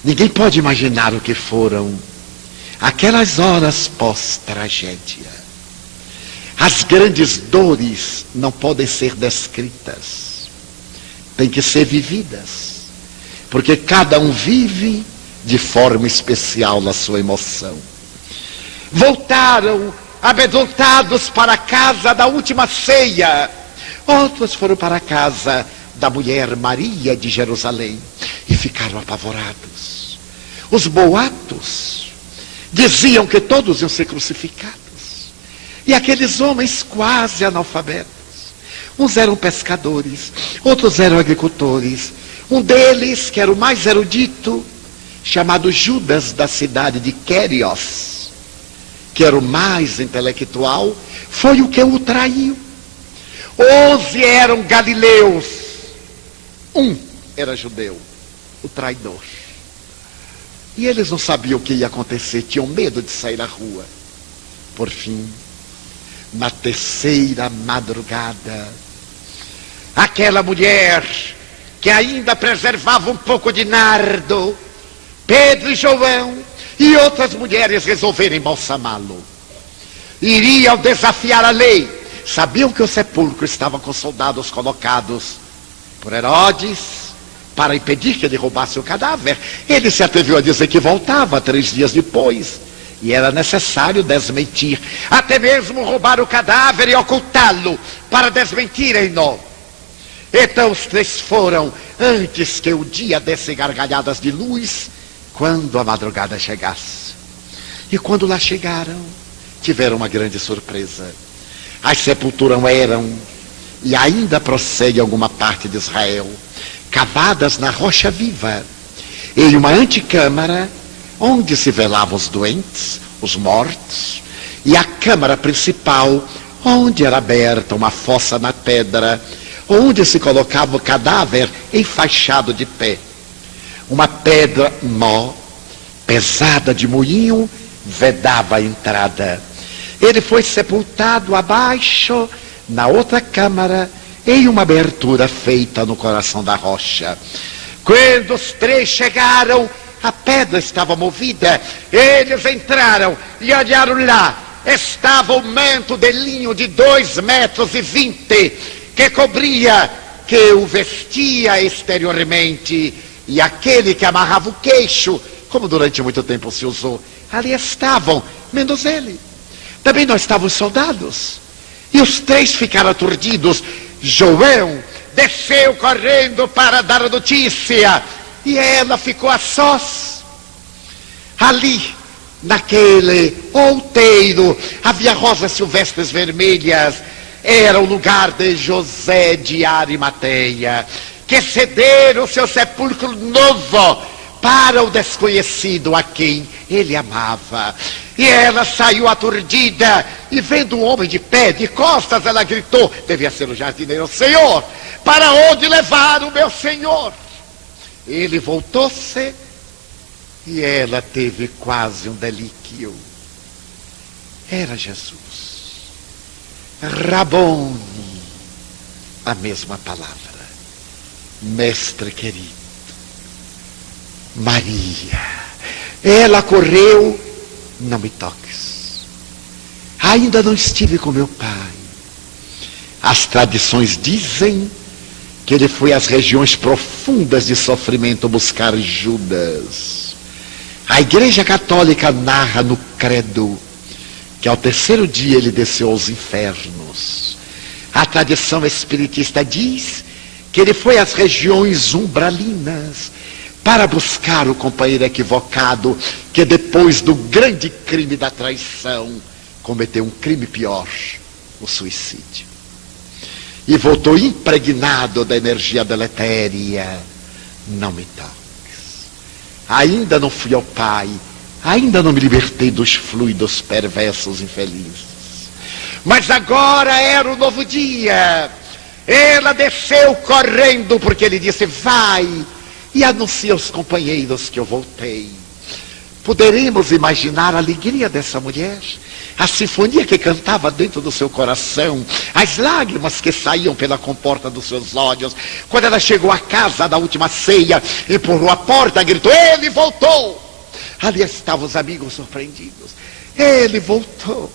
Ninguém pode imaginar o que foram aquelas horas pós-tragédia. As grandes dores não podem ser descritas, têm que ser vividas, porque cada um vive de forma especial na sua emoção. Voltaram amedrontados para a casa da última ceia. Outros foram para a casa da mulher Maria de Jerusalém e ficaram apavorados. Os boatos diziam que todos iam ser crucificados. E aqueles homens quase analfabetos, uns eram pescadores, outros eram agricultores. Um deles, que era o mais erudito, chamado Judas, da cidade de Quérios, que era o mais intelectual, foi o que o traiu. 11 eram galileus, um era judeu, o traidor. E eles não sabiam o que ia acontecer, tinham medo de sair à rua. Por fim, na terceira madrugada, aquela mulher que ainda preservava um pouco de nardo, Pedro e João e outras mulheres resolveram embalsamá-lo. Iriam desafiar a lei. Sabiam que o sepulcro estava com soldados colocados por Herodes para impedir que ele roubasse o cadáver. Ele se atreveu a dizer que voltava 3 dias depois. E era necessário desmentir, até mesmo roubar o cadáver e ocultá-lo, para desmentirem-no. Então os 3 foram, antes que o dia desse gargalhadas de luz, quando a madrugada chegasse. E quando lá chegaram, tiveram uma grande surpresa. As sepulturas eram, e ainda prossegue alguma parte de Israel, cavadas na rocha viva, em uma antecâmara, onde se velavam os doentes, os mortos, e a câmara principal, onde era aberta uma fossa na pedra, onde se colocava o cadáver enfaixado de pé. Uma pedra mó, pesada de moinho, vedava a entrada. Ele foi sepultado abaixo, na outra câmara, em uma abertura feita no coração da rocha. Quando os três chegaram, a pedra estava movida. Eles entraram e olharam lá. Estava o manto de linho de 2,20 metros, que cobria, que o vestia exteriormente, e aquele que amarrava o queixo, como durante muito tempo se usou, ali estavam, menos ele. Também não estavam os soldados. E os três ficaram aturdidos. João desceu correndo para dar a notícia, e ela ficou a sós. Ali, naquele outeiro, havia rosas silvestres vermelhas. Era o lugar de José de Arimateia, que cedera o seu sepulcro novo para o desconhecido a quem ele amava. E ela saiu aturdida, e vendo um homem de pé, de costas, ela gritou, devia ser o jardineiro: Senhor, para onde levar o meu senhor? Ele voltou-se, e ela teve quase um delíquio. Era Jesus. Rabone, a mesma palavra. Mestre querido. Maria. Ela correu: não me toques. Ainda não estive com meu pai. As tradições dizem que ele foi às regiões profundas de sofrimento buscar Judas. A Igreja Católica narra no credo que ao terceiro dia ele desceu aos infernos. A tradição espiritista diz que ele foi às regiões umbralinas para buscar o companheiro equivocado, que depois do grande crime da traição, cometeu um crime pior, o suicídio. E voltou impregnado da energia deletéria. Não me toques. Ainda não fui ao Pai, ainda não me libertei dos fluidos perversos infelizes. Mas agora era o novo dia. Ela desceu correndo, porque ele disse: vai e anuncia aos companheiros que eu voltei. Poderemos imaginar a alegria dessa mulher, a sinfonia que cantava dentro do seu coração, as lágrimas que saíam pela comporta dos seus olhos. Quando ela chegou à casa da última ceia, empurrou a porta, gritou: ele voltou! Ali estavam os amigos surpreendidos. Ele voltou.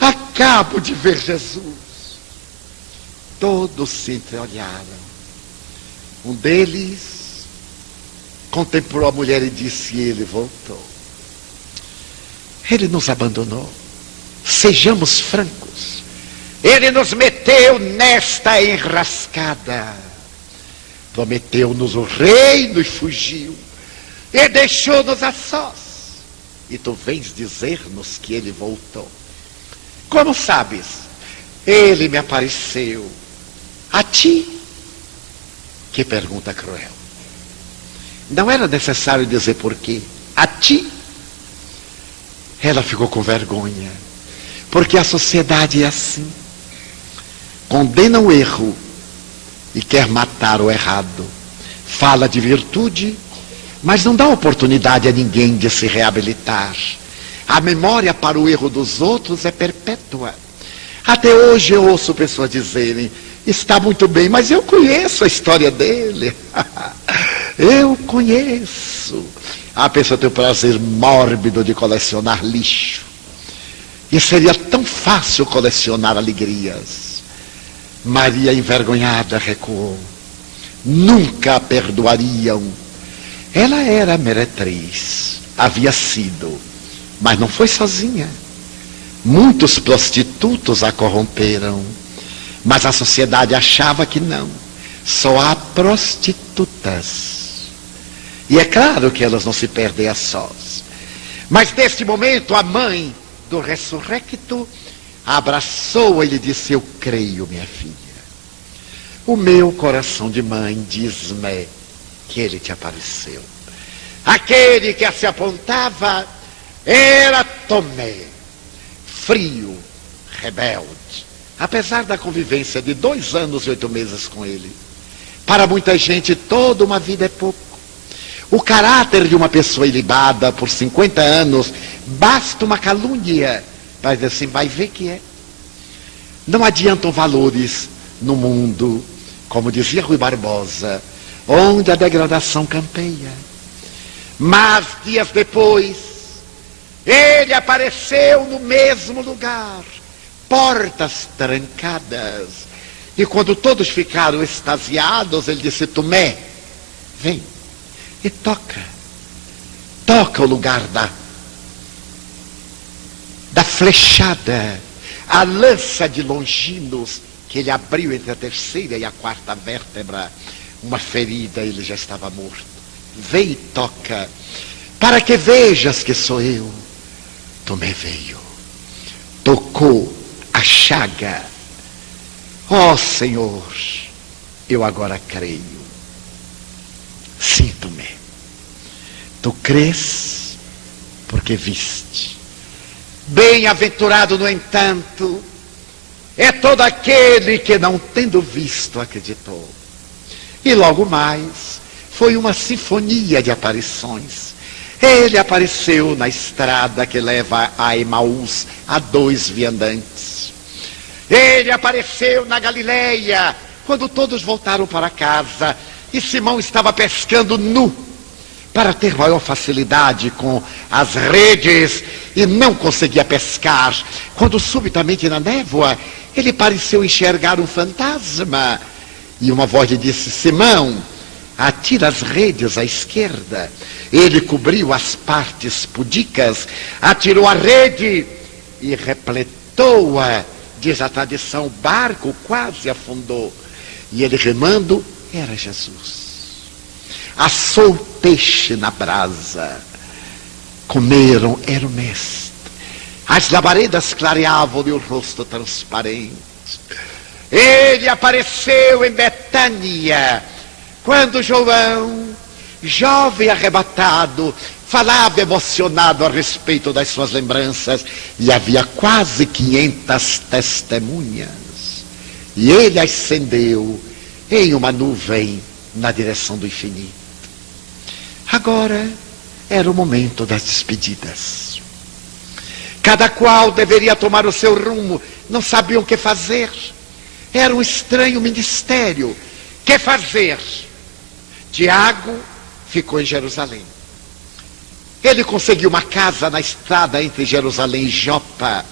Acabo de ver Jesus. Todos se entreolharam. Um deles contemplou a mulher e disse: ele voltou. Ele nos abandonou. Sejamos francos. Ele nos meteu nesta enrascada. Prometeu-nos o reino e fugiu. E deixou-nos a sós. E tu vens dizer-nos que ele voltou. Como sabes? Ele me apareceu. A ti? Que pergunta cruel. Não era necessário dizer por quê. A ti? Ela ficou com vergonha. Porque a sociedade é assim. Condena o erro e quer matar o errado. Fala de virtude, mas não dá oportunidade a ninguém de se reabilitar. A memória para o erro dos outros é perpétua. Até hoje eu ouço pessoas dizerem: está muito bem, mas eu conheço a história dele. Eu conheço. A pessoa tem o prazer mórbido de colecionar lixo. E seria tão fácil colecionar alegrias. Maria, envergonhada, recuou. Nunca a perdoariam. Ela era meretriz, havia sido, mas não foi sozinha. Muitos prostitutos a corromperam, mas a sociedade achava que não. Só há prostitutas. E é claro que elas não se perdem a sós. Mas neste momento a mãe do ressurrecto abraçou-a e lhe disse: eu creio, minha filha. O meu coração de mãe diz-me que ele te apareceu. Aquele que se apontava era Tomé, frio, rebelde, apesar da convivência de 2 anos e 8 meses com ele. Para muita gente, toda uma vida é pouco. O caráter de uma pessoa ilibada por 50 anos, basta uma calúnia para dizer assim: vai ver que é. Não adiantam valores no mundo, como dizia Rui Barbosa, onde a degradação campeia. Mas dias depois, ele apareceu no mesmo lugar, portas trancadas. E quando todos ficaram extasiados, ele disse: Tomé, vem e toca o lugar da flechada, a lança de Longinos, que ele abriu entre a 3ª e a 4ª vértebra, uma ferida, ele já estava morto. Vem e toca, para que vejas que sou eu. Tomé veio, tocou a chaga. Ó Senhor, eu agora creio. Sim, Tomé, tu crês porque viste. Bem-aventurado, no entanto, é todo aquele que, não tendo visto, acreditou. E logo mais, foi uma sinfonia de aparições. Ele apareceu na estrada que leva a Emaús, a 2 viandantes. Ele apareceu na Galileia, quando todos voltaram para casa, e Simão estava pescando nu, para ter maior facilidade com as redes, e não conseguia pescar, quando subitamente na névoa, ele pareceu enxergar um fantasma, e uma voz lhe disse: Simão, atira as redes à esquerda. Ele cobriu as partes pudicas, atirou a rede e repletou-a. Diz a tradição, o barco quase afundou. E ele, remando, era Jesus. Assou o peixe na brasa. Comeram, era o mestre. As labaredas clareavam-lhe o rosto transparente. Ele apareceu em Betânia, quando João, jovem arrebatado, falava emocionado a respeito das suas lembranças, e havia quase 500 testemunhas. E ele ascendeu em uma nuvem na direção do infinito. Agora era o momento das despedidas. Cada qual deveria tomar o seu rumo, não sabiam o que fazer. Era um estranho ministério. Que fazer? Tiago ficou em Jerusalém. Ele conseguiu uma casa na estrada entre Jerusalém e Jopa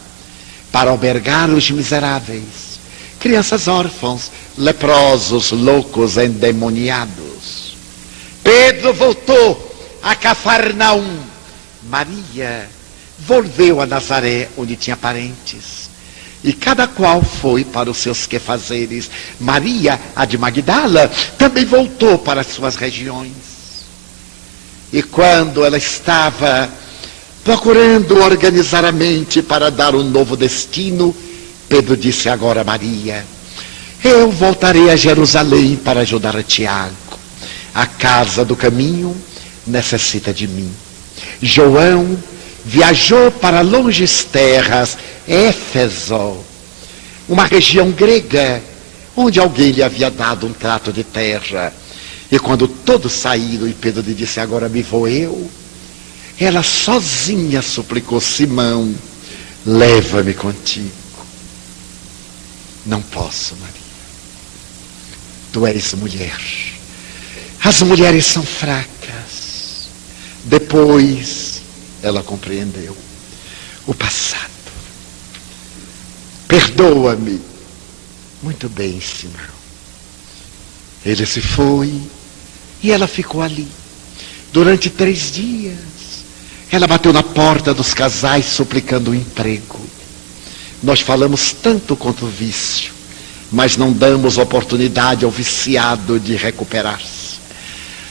para albergar os miseráveis, crianças órfãos, leprosos, loucos, endemoniados. Pedro voltou a Cafarnaum. Maria volveu a Nazaré, onde tinha parentes. E cada qual foi para os seus quefazeres. Maria, a de Magdala, também voltou para as suas regiões. E quando ela estava procurando organizar a mente para dar um novo destino, Pedro disse: agora, Maria, eu voltarei a Jerusalém para ajudar a Tiago. A casa do caminho necessita de mim. João viajou para longes terras, Éfeso, uma região grega, onde alguém lhe havia dado um trato de terra. E quando todos saíram e Pedro lhe disse: agora me vou eu, ela sozinha suplicou: Simão, leva-me contigo. Não posso, Maria. Tu és mulher. As mulheres são fracas. Depois ela compreendeu o passado. Perdoa-me. Muito bem, Simão. Ele se foi e ela ficou ali. Durante 3 dias, ela bateu na porta dos casais suplicando um emprego. Nós falamos tanto contra o vício, mas não damos oportunidade ao viciado de recuperar-se.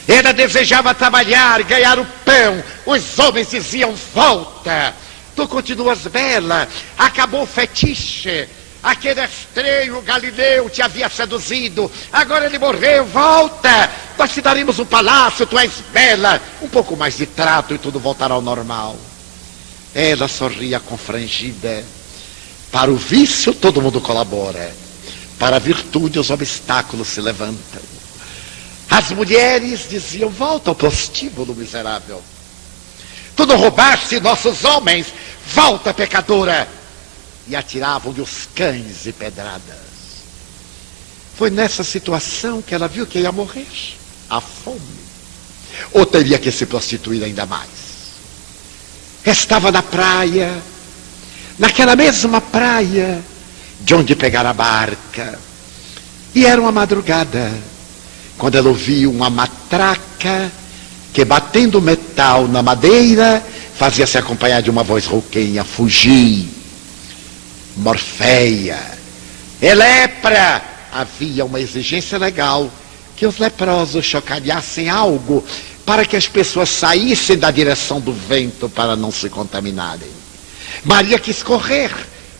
Ela desejava trabalhar, ganhar o pão. Os homens diziam: volta, tu continuas bela, acabou o fetiche. Aquele estranho Galileu te havia seduzido, agora ele morreu, volta, nós te daremos um palácio, tu és bela. Um pouco mais de trato e tudo voltará ao normal. Ela sorria confrangida. Para o vício todo mundo colabora, para a virtude os obstáculos se levantam. As mulheres diziam: volta ao prostíbulo, miserável. Tu não roubaste nossos homens, volta, pecadora. E atiravam-lhe os cães e pedradas. Foi nessa situação que ela viu que ia morrer, à fome, ou teria que se prostituir ainda mais. Estava na praia, naquela mesma praia de onde pegara a barca, e era uma madrugada, quando ela ouviu uma matraca que, batendo metal na madeira, fazia-se acompanhar de uma voz rouquenha: fugi, Morfeia, é lepra. Havia uma exigência legal, que os leprosos chocalhassem algo para que as pessoas saíssem da direção do vento para não se contaminarem. Maria quis correr,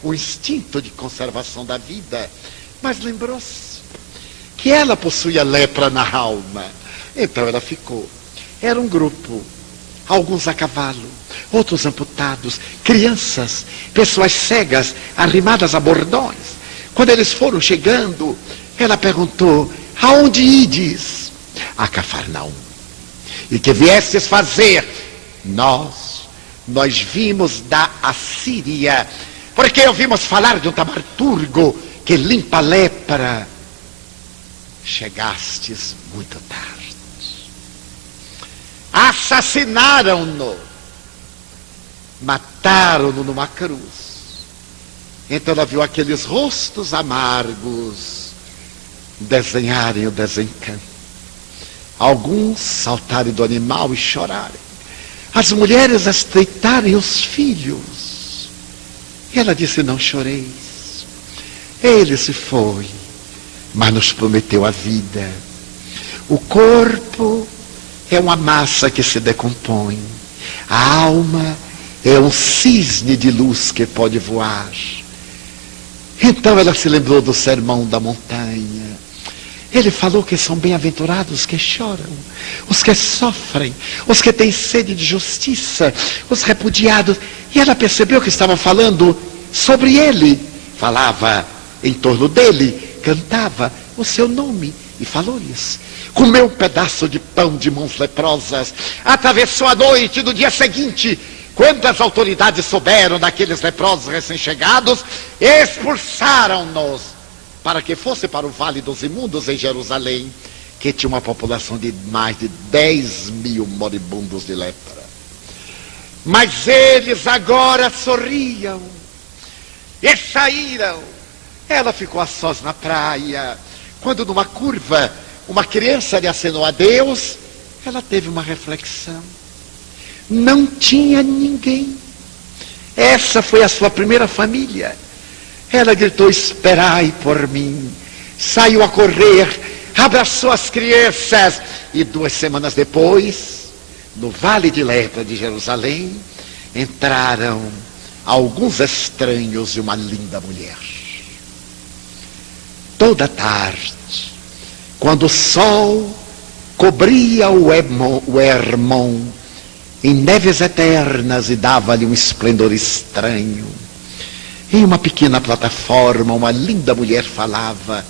o instinto de conservação da vida, mas lembrou-se que ela possuía lepra na alma. Então ela ficou. Era um grupo, alguns a cavalo, outros amputados, crianças, pessoas cegas, arrimadas a bordões. Quando eles foram chegando, ela perguntou: aonde ides? A Cafarnaum. E que viestes fazer? Nós vimos da Assíria, porque ouvimos falar de um taumaturgo que limpa a lepra. Chegastes muito tarde. Assassinaram-no, mataram-no numa cruz. Então ela viu aqueles rostos amargos desenharem o desencanto, alguns saltarem do animal e chorarem, as mulheres estreitarem os filhos. E ela disse: não choreis, ele se foi, mas nos prometeu a vida. O corpo é uma massa que se decompõe. A alma é um cisne de luz que pode voar. Então ela se lembrou do sermão da montanha. Ele falou que são bem-aventurados que choram, os que sofrem, os que têm sede de justiça, os repudiados. E ela percebeu que estava falando sobre ele. Falava em torno dele, cantava o seu nome e falou-lhes. Comeu um pedaço de pão de mãos leprosas, atravessou a noite do dia seguinte. Quando as autoridades souberam daqueles leprosos recém-chegados, expulsaram-nos para que fosse para o Vale dos Imundos em Jerusalém, que tinha uma população de mais de 10.000 moribundos de lepra. Mas eles agora sorriam e saíram. Ela ficou a sós na praia, quando numa curva uma criança lhe acenou a Deus. Ela teve uma reflexão. Não tinha ninguém. Essa foi a sua primeira família. Ela gritou: esperai por mim. Saiu a correr, abraçou as crianças. E 2 semanas depois, no Vale de Lepra de Jerusalém, entraram alguns estranhos e uma linda mulher. Toda tarde, quando o sol cobria o Hermon em neves eternas e dava-lhe um esplendor estranho, em uma pequena plataforma uma linda mulher falava: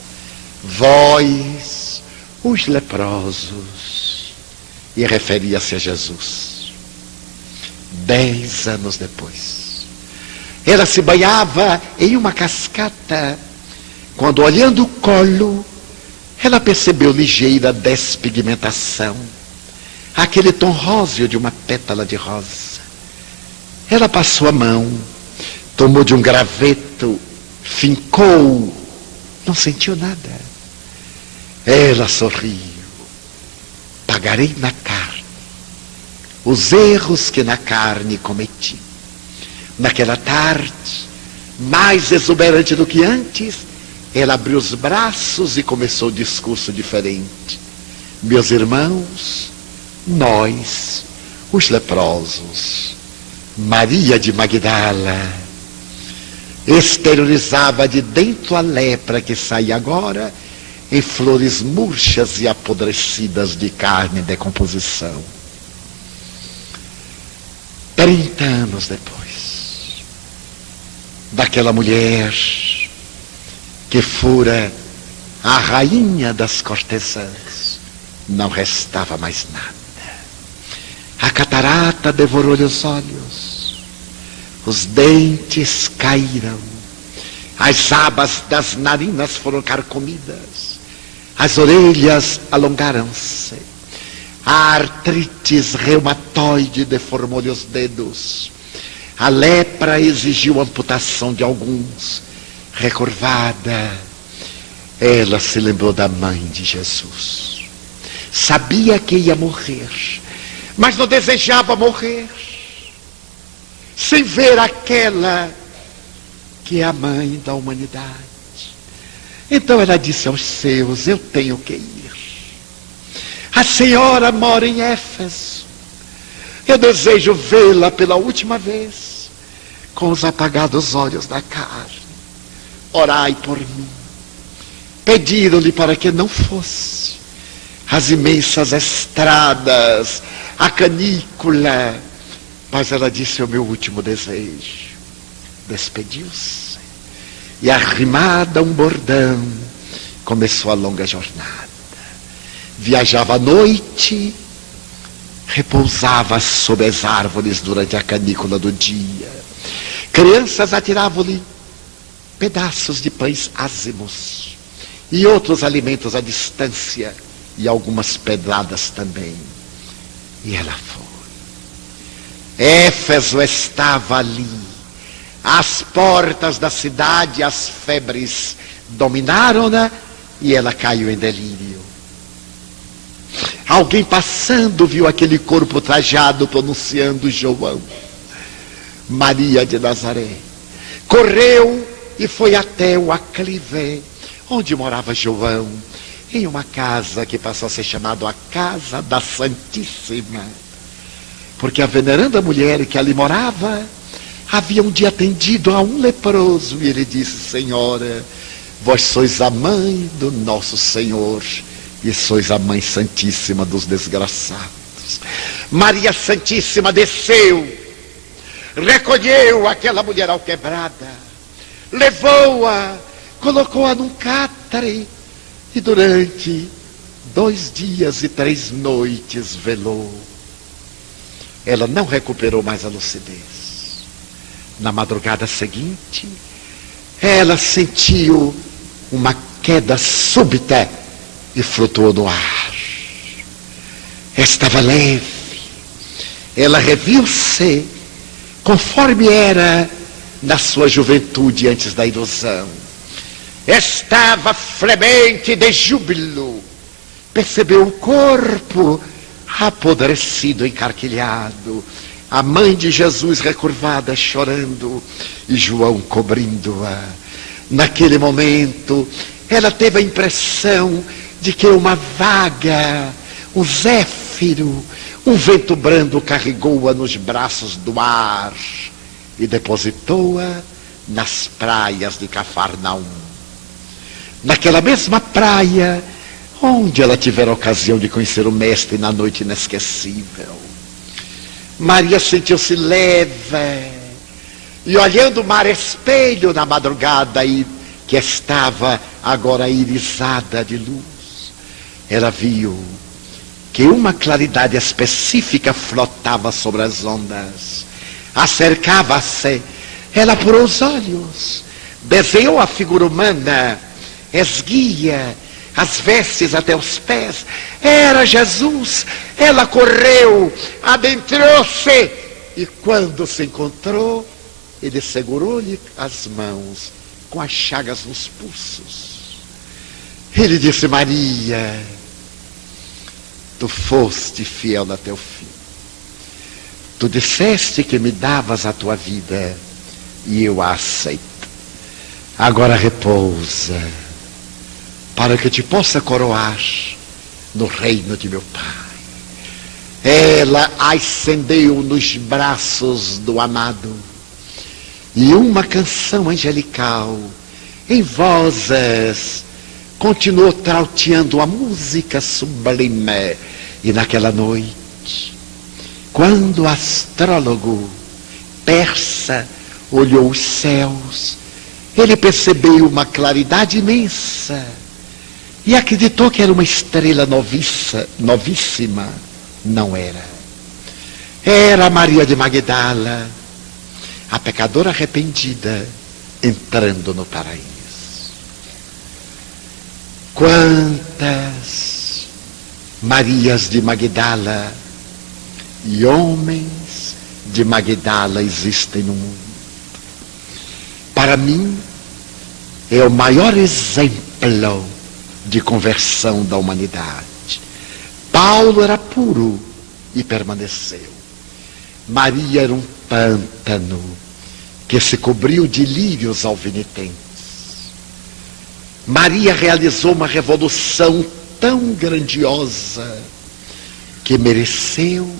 vós, os leprosos, e referia-se a Jesus. 10 anos depois, ela se banhava em uma cascata, quando, olhando o colo, ela percebeu ligeira despigmentação, aquele tom róseo de uma pétala de rosa. Ela passou a mão, tomou de um graveto, fincou, não sentiu nada. Ela sorriu: pagarei na carne os erros que na carne cometi. Naquela tarde, mais exuberante do que antes, ela abriu os braços e começou o discurso diferente. Meus irmãos, nós, os leprosos, Maria de Magdala, exteriorizava de dentro a lepra que saía agora em flores murchas e apodrecidas de carne em decomposição. 30 anos depois, daquela mulher que fora a rainha das cortesãs, não restava mais nada. A catarata devorou-lhe os olhos, os dentes caíram, as abas das narinas foram carcomidas, as orelhas alongaram-se, a artrite reumatoide deformou-lhe os dedos, a lepra exigiu amputação de alguns. Recurvada, ela se lembrou da mãe de Jesus. Sabia que ia morrer, mas não desejava morrer sem ver aquela que é a mãe da humanidade. Então ela disse aos seus: eu tenho que ir. A senhora mora em Éfeso. Eu desejo vê-la pela última vez com os apagados olhos da carne. Orai por mim. Pediram-lhe para que não fosse. As imensas estradas, a canícula. Mas ela disse: é o meu último desejo. Despediu-se. E arrimada a um bordão, começou a longa jornada. Viajava à noite, repousava sob as árvores durante a canícula do dia. Crianças atiravam-lhe pedaços de pães ázimos e outros alimentos à distância, e algumas pedradas também. E ela foi. Éfeso estava ali, às portas da cidade. As febres dominaram-na e ela caiu em delírio. Alguém passando viu aquele corpo trajado pronunciando João. Maria de Nazaré correu e foi até o aclive onde morava João, em uma casa que passou a ser chamada a Casa da Santíssima, porque a veneranda mulher que ali morava havia um dia atendido a um leproso, e ele disse: senhora, vós sois a mãe do nosso Senhor e sois a mãe santíssima dos desgraçados. Maria Santíssima desceu, recolheu aquela mulher alquebrada, levou-a, colocou-a num catre e durante 2 dias e 3 noites velou. Ela não recuperou mais a lucidez. Na madrugada seguinte, ela sentiu uma queda súbita e flutuou no ar. Estava leve. Ela reviu-se conforme era na sua juventude antes da ilusão. Estava fremente de júbilo. Percebeu o corpo apodrecido, encarquilhado, a mãe de Jesus recurvada, chorando, e João cobrindo-a. Naquele momento, ela teve a impressão de que uma vaga, um zéfiro, um vento brando carregou-a nos braços do ar e depositou-a nas praias de Cafarnaum. Naquela mesma praia onde ela tivera a ocasião de conhecer o Mestre na noite inesquecível. Maria sentiu-se leve e, olhando o mar espelho na madrugada e que estava agora irisada de luz, ela viu que uma claridade específica flotava sobre as ondas. Acercava-se, ela apurou os olhos, desenhou a figura humana, esguia as vestes até os pés. Era Jesus. Ela correu, adentrou-se, e quando se encontrou, ele segurou-lhe as mãos com as chagas nos pulsos. Ele disse: Maria, tu foste fiel até o fim. Tu disseste que me davas a tua vida e eu a aceito. Agora repousa, para que te possa coroar no reino de meu Pai. Ela ascendeu nos braços do amado, e uma canção angelical, em vozes, continuou trauteando a música sublime. E naquela noite, quando o astrólogo persa olhou os céus, ele percebeu uma claridade imensa e acreditou que era uma estrela novíssima. Não era. Era Maria de Magdala, a pecadora arrependida, entrando no paraíso. Quantas Marias de Magdala e homens de Magdala existem no mundo? Para mim, é o maior exemplo de conversão da humanidade. Paulo era puro e permaneceu. Maria era um pântano que se cobriu de lírios alvinetentes. Maria realizou uma revolução tão grandiosa que mereceu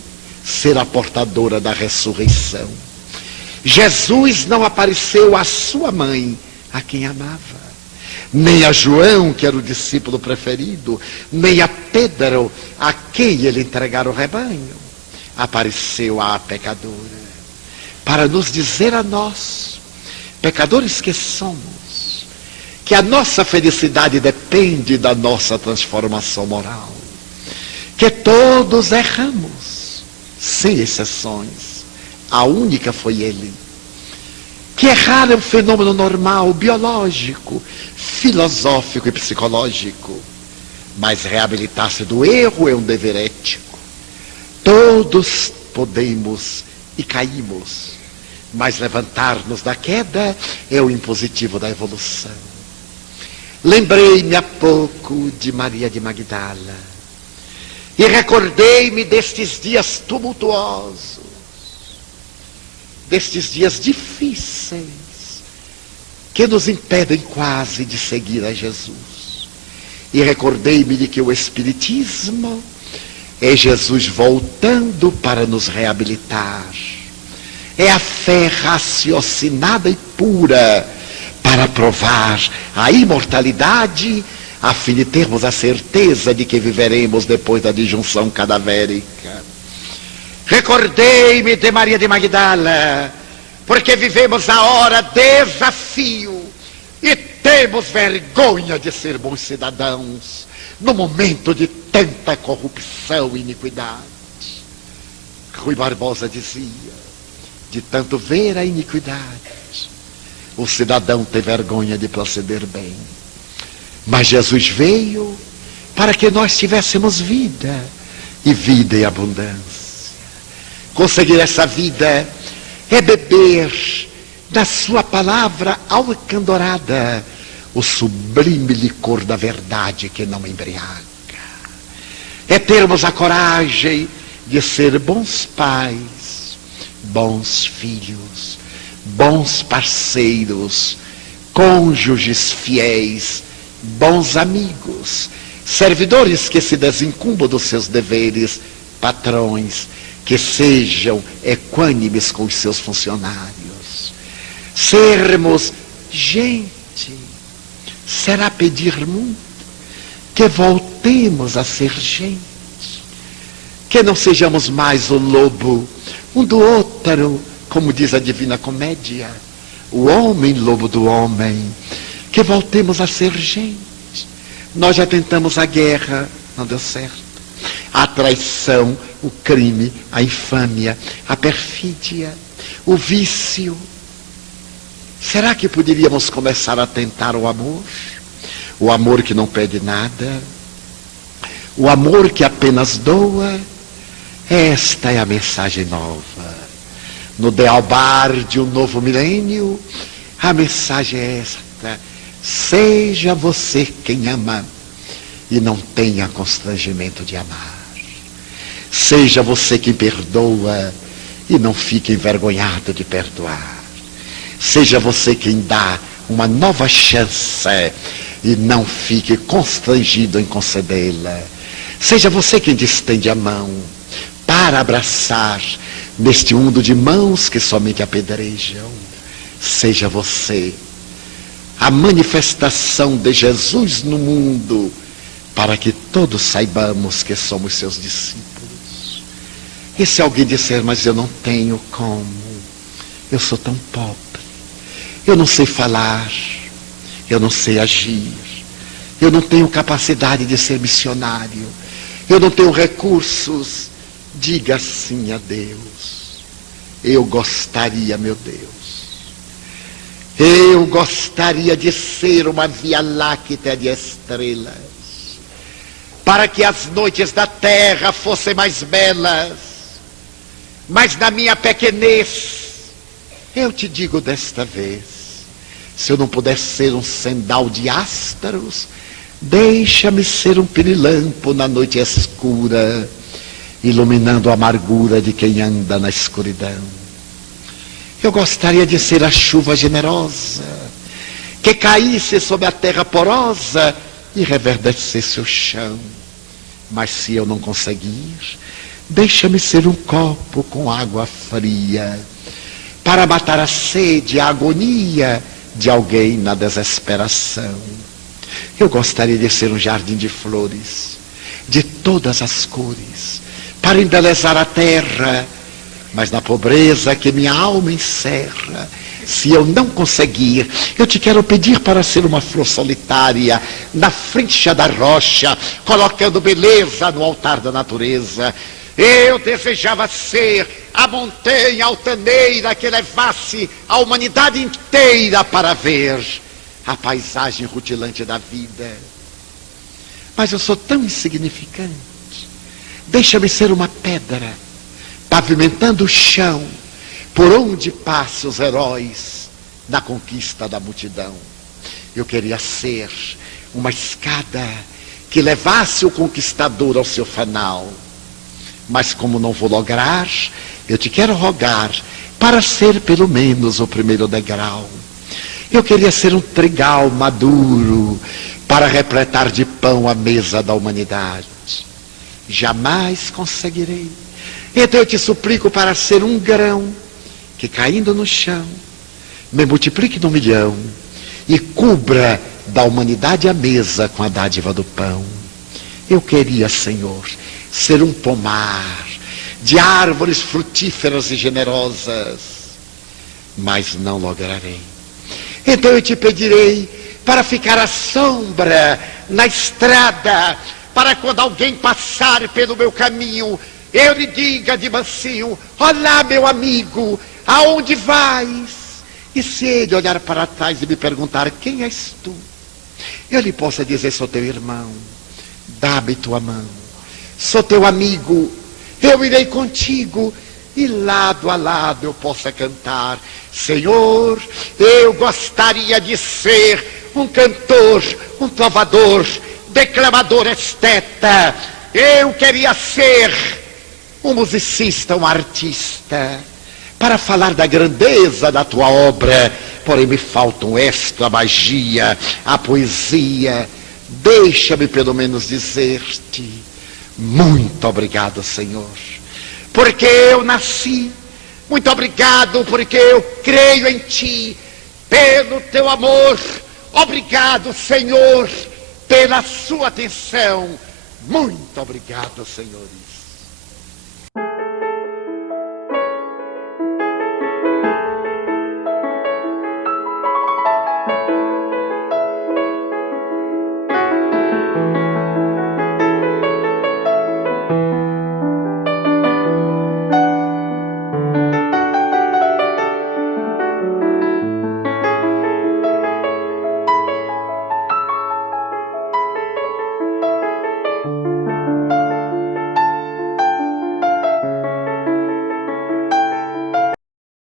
ser a portadora da ressurreição. Jesus não apareceu à sua mãe, a quem amava, nem a João, que era o discípulo preferido, nem a Pedro, a quem ele entregara o rebanho. Apareceu à pecadora, para nos dizer a nós, pecadores que somos, que a nossa felicidade depende da nossa transformação moral, que todos erramos, sem exceções. A única foi ele. Que errar é um fenômeno normal, biológico, filosófico e psicológico. Mas reabilitar-se do erro é um dever ético. Todos podemos e caímos, mas levantar-nos da queda é o impositivo da evolução. Lembrei-me há pouco de Maria de Magdala e recordei-me destes dias tumultuosos, destes dias difíceis, que nos impedem quase de seguir a Jesus. E recordei-me de que o Espiritismo é Jesus voltando para nos reabilitar. É a fé raciocinada e pura para provar a imortalidade, a fim de termos a certeza de que viveremos depois da disjunção cadavérica. Recordei-me de Maria de Magdala, porque vivemos a hora desafio e temos vergonha de ser bons cidadãos no momento de tanta corrupção e iniquidade. Rui Barbosa dizia, de tanto ver a iniquidade, o cidadão tem vergonha de proceder bem. Mas Jesus veio para que nós tivéssemos vida, e vida em abundância. Conseguir essa vida é beber da sua palavra alcandorada o sublime licor da verdade que não embriaga. É termos a coragem de ser bons pais, bons filhos, bons parceiros, cônjuges fiéis, bons amigos, servidores que se desincumbam dos seus deveres, patrões que sejam equânimes com os seus funcionários. Sermos gente, será pedir muito que voltemos a ser gente, que não sejamos mais o lobo um do outro, como diz a Divina Comédia, o homem lobo do homem, que voltemos a ser gente. Nós já tentamos a guerra, não deu certo. A traição, o crime, a infâmia, a perfídia, o vício. Será que poderíamos começar a tentar o amor? O amor que não pede nada, o amor que apenas doa. Esta é a mensagem nova. No dealbar de um novo milênio, a mensagem é esta: seja você quem ama e não tenha constrangimento de amar. Seja você quem perdoa e não fique envergonhado de perdoar. Seja você quem dá uma nova chance e não fique constrangido em concedê-la. Seja você quem estende a mão para abraçar neste mundo de mãos que somente apedrejam. Seja você a manifestação de Jesus no mundo, para que todos saibamos que somos seus discípulos. E se alguém disser, mas eu não tenho como, eu sou tão pobre, eu não sei falar, eu não sei agir, eu não tenho capacidade de ser missionário, eu não tenho recursos, diga sim a Deus. Eu gostaria, meu Deus, eu gostaria de ser uma via láctea de estrelas, para que as noites da terra fossem mais belas, mas na minha pequenez, eu te digo desta vez, se eu não puder ser um sendal de ástaros, deixa-me ser um pirilampo na noite escura, iluminando a amargura de quem anda na escuridão. Eu gostaria de ser a chuva generosa, que caísse sobre a terra porosa e reverdecesse o chão. Mas se eu não conseguir, deixa-me ser um copo com água fria, para matar a sede, a agonia de alguém na desesperação. Eu gostaria de ser um jardim de flores, de todas as cores, para embelezar a terra, mas na pobreza que minha alma encerra, se eu não conseguir, eu te quero pedir para ser uma flor solitária, na frincha da rocha, colocando beleza no altar da natureza. Eu desejava ser a montanha altaneira que levasse a humanidade inteira para ver a paisagem rutilante da vida. Mas eu sou tão insignificante. Deixa-me ser uma pedra, pavimentando o chão, por onde passam os heróis na conquista da multidão. Eu queria ser uma escada que levasse o conquistador ao seu fanal. Mas como não vou lograr, eu te quero rogar para ser pelo menos o primeiro degrau. Eu queria ser um trigal maduro para repletar de pão a mesa da humanidade. Jamais conseguirei. Então eu te suplico para ser um grão que, caindo no chão, me multiplique no milhão e cubra da humanidade a mesa com a dádiva do pão. Eu queria, Senhor, ser um pomar de árvores frutíferas e generosas, mas não lograrei. Então eu te pedirei para ficar à sombra na estrada, para quando alguém passar pelo meu caminho, eu lhe diga de mansinho: olá, meu amigo, aonde vais? E se ele olhar para trás e me perguntar: quem és tu? Eu lhe possa dizer: sou teu irmão, dá-me tua mão. Sou teu amigo, eu irei contigo. E lado a lado eu possa cantar: Senhor, eu gostaria de ser um cantor, um trovador, declamador esteta. Eu queria ser um musicista, um artista, para falar da grandeza da tua obra. Porém me faltam esta magia, a poesia. Deixa-me pelo menos dizer-te: muito obrigado, Senhor, porque eu nasci. Muito obrigado porque eu creio em ti, pelo teu amor. Obrigado, Senhor, pela sua atenção. Muito obrigado, Senhor.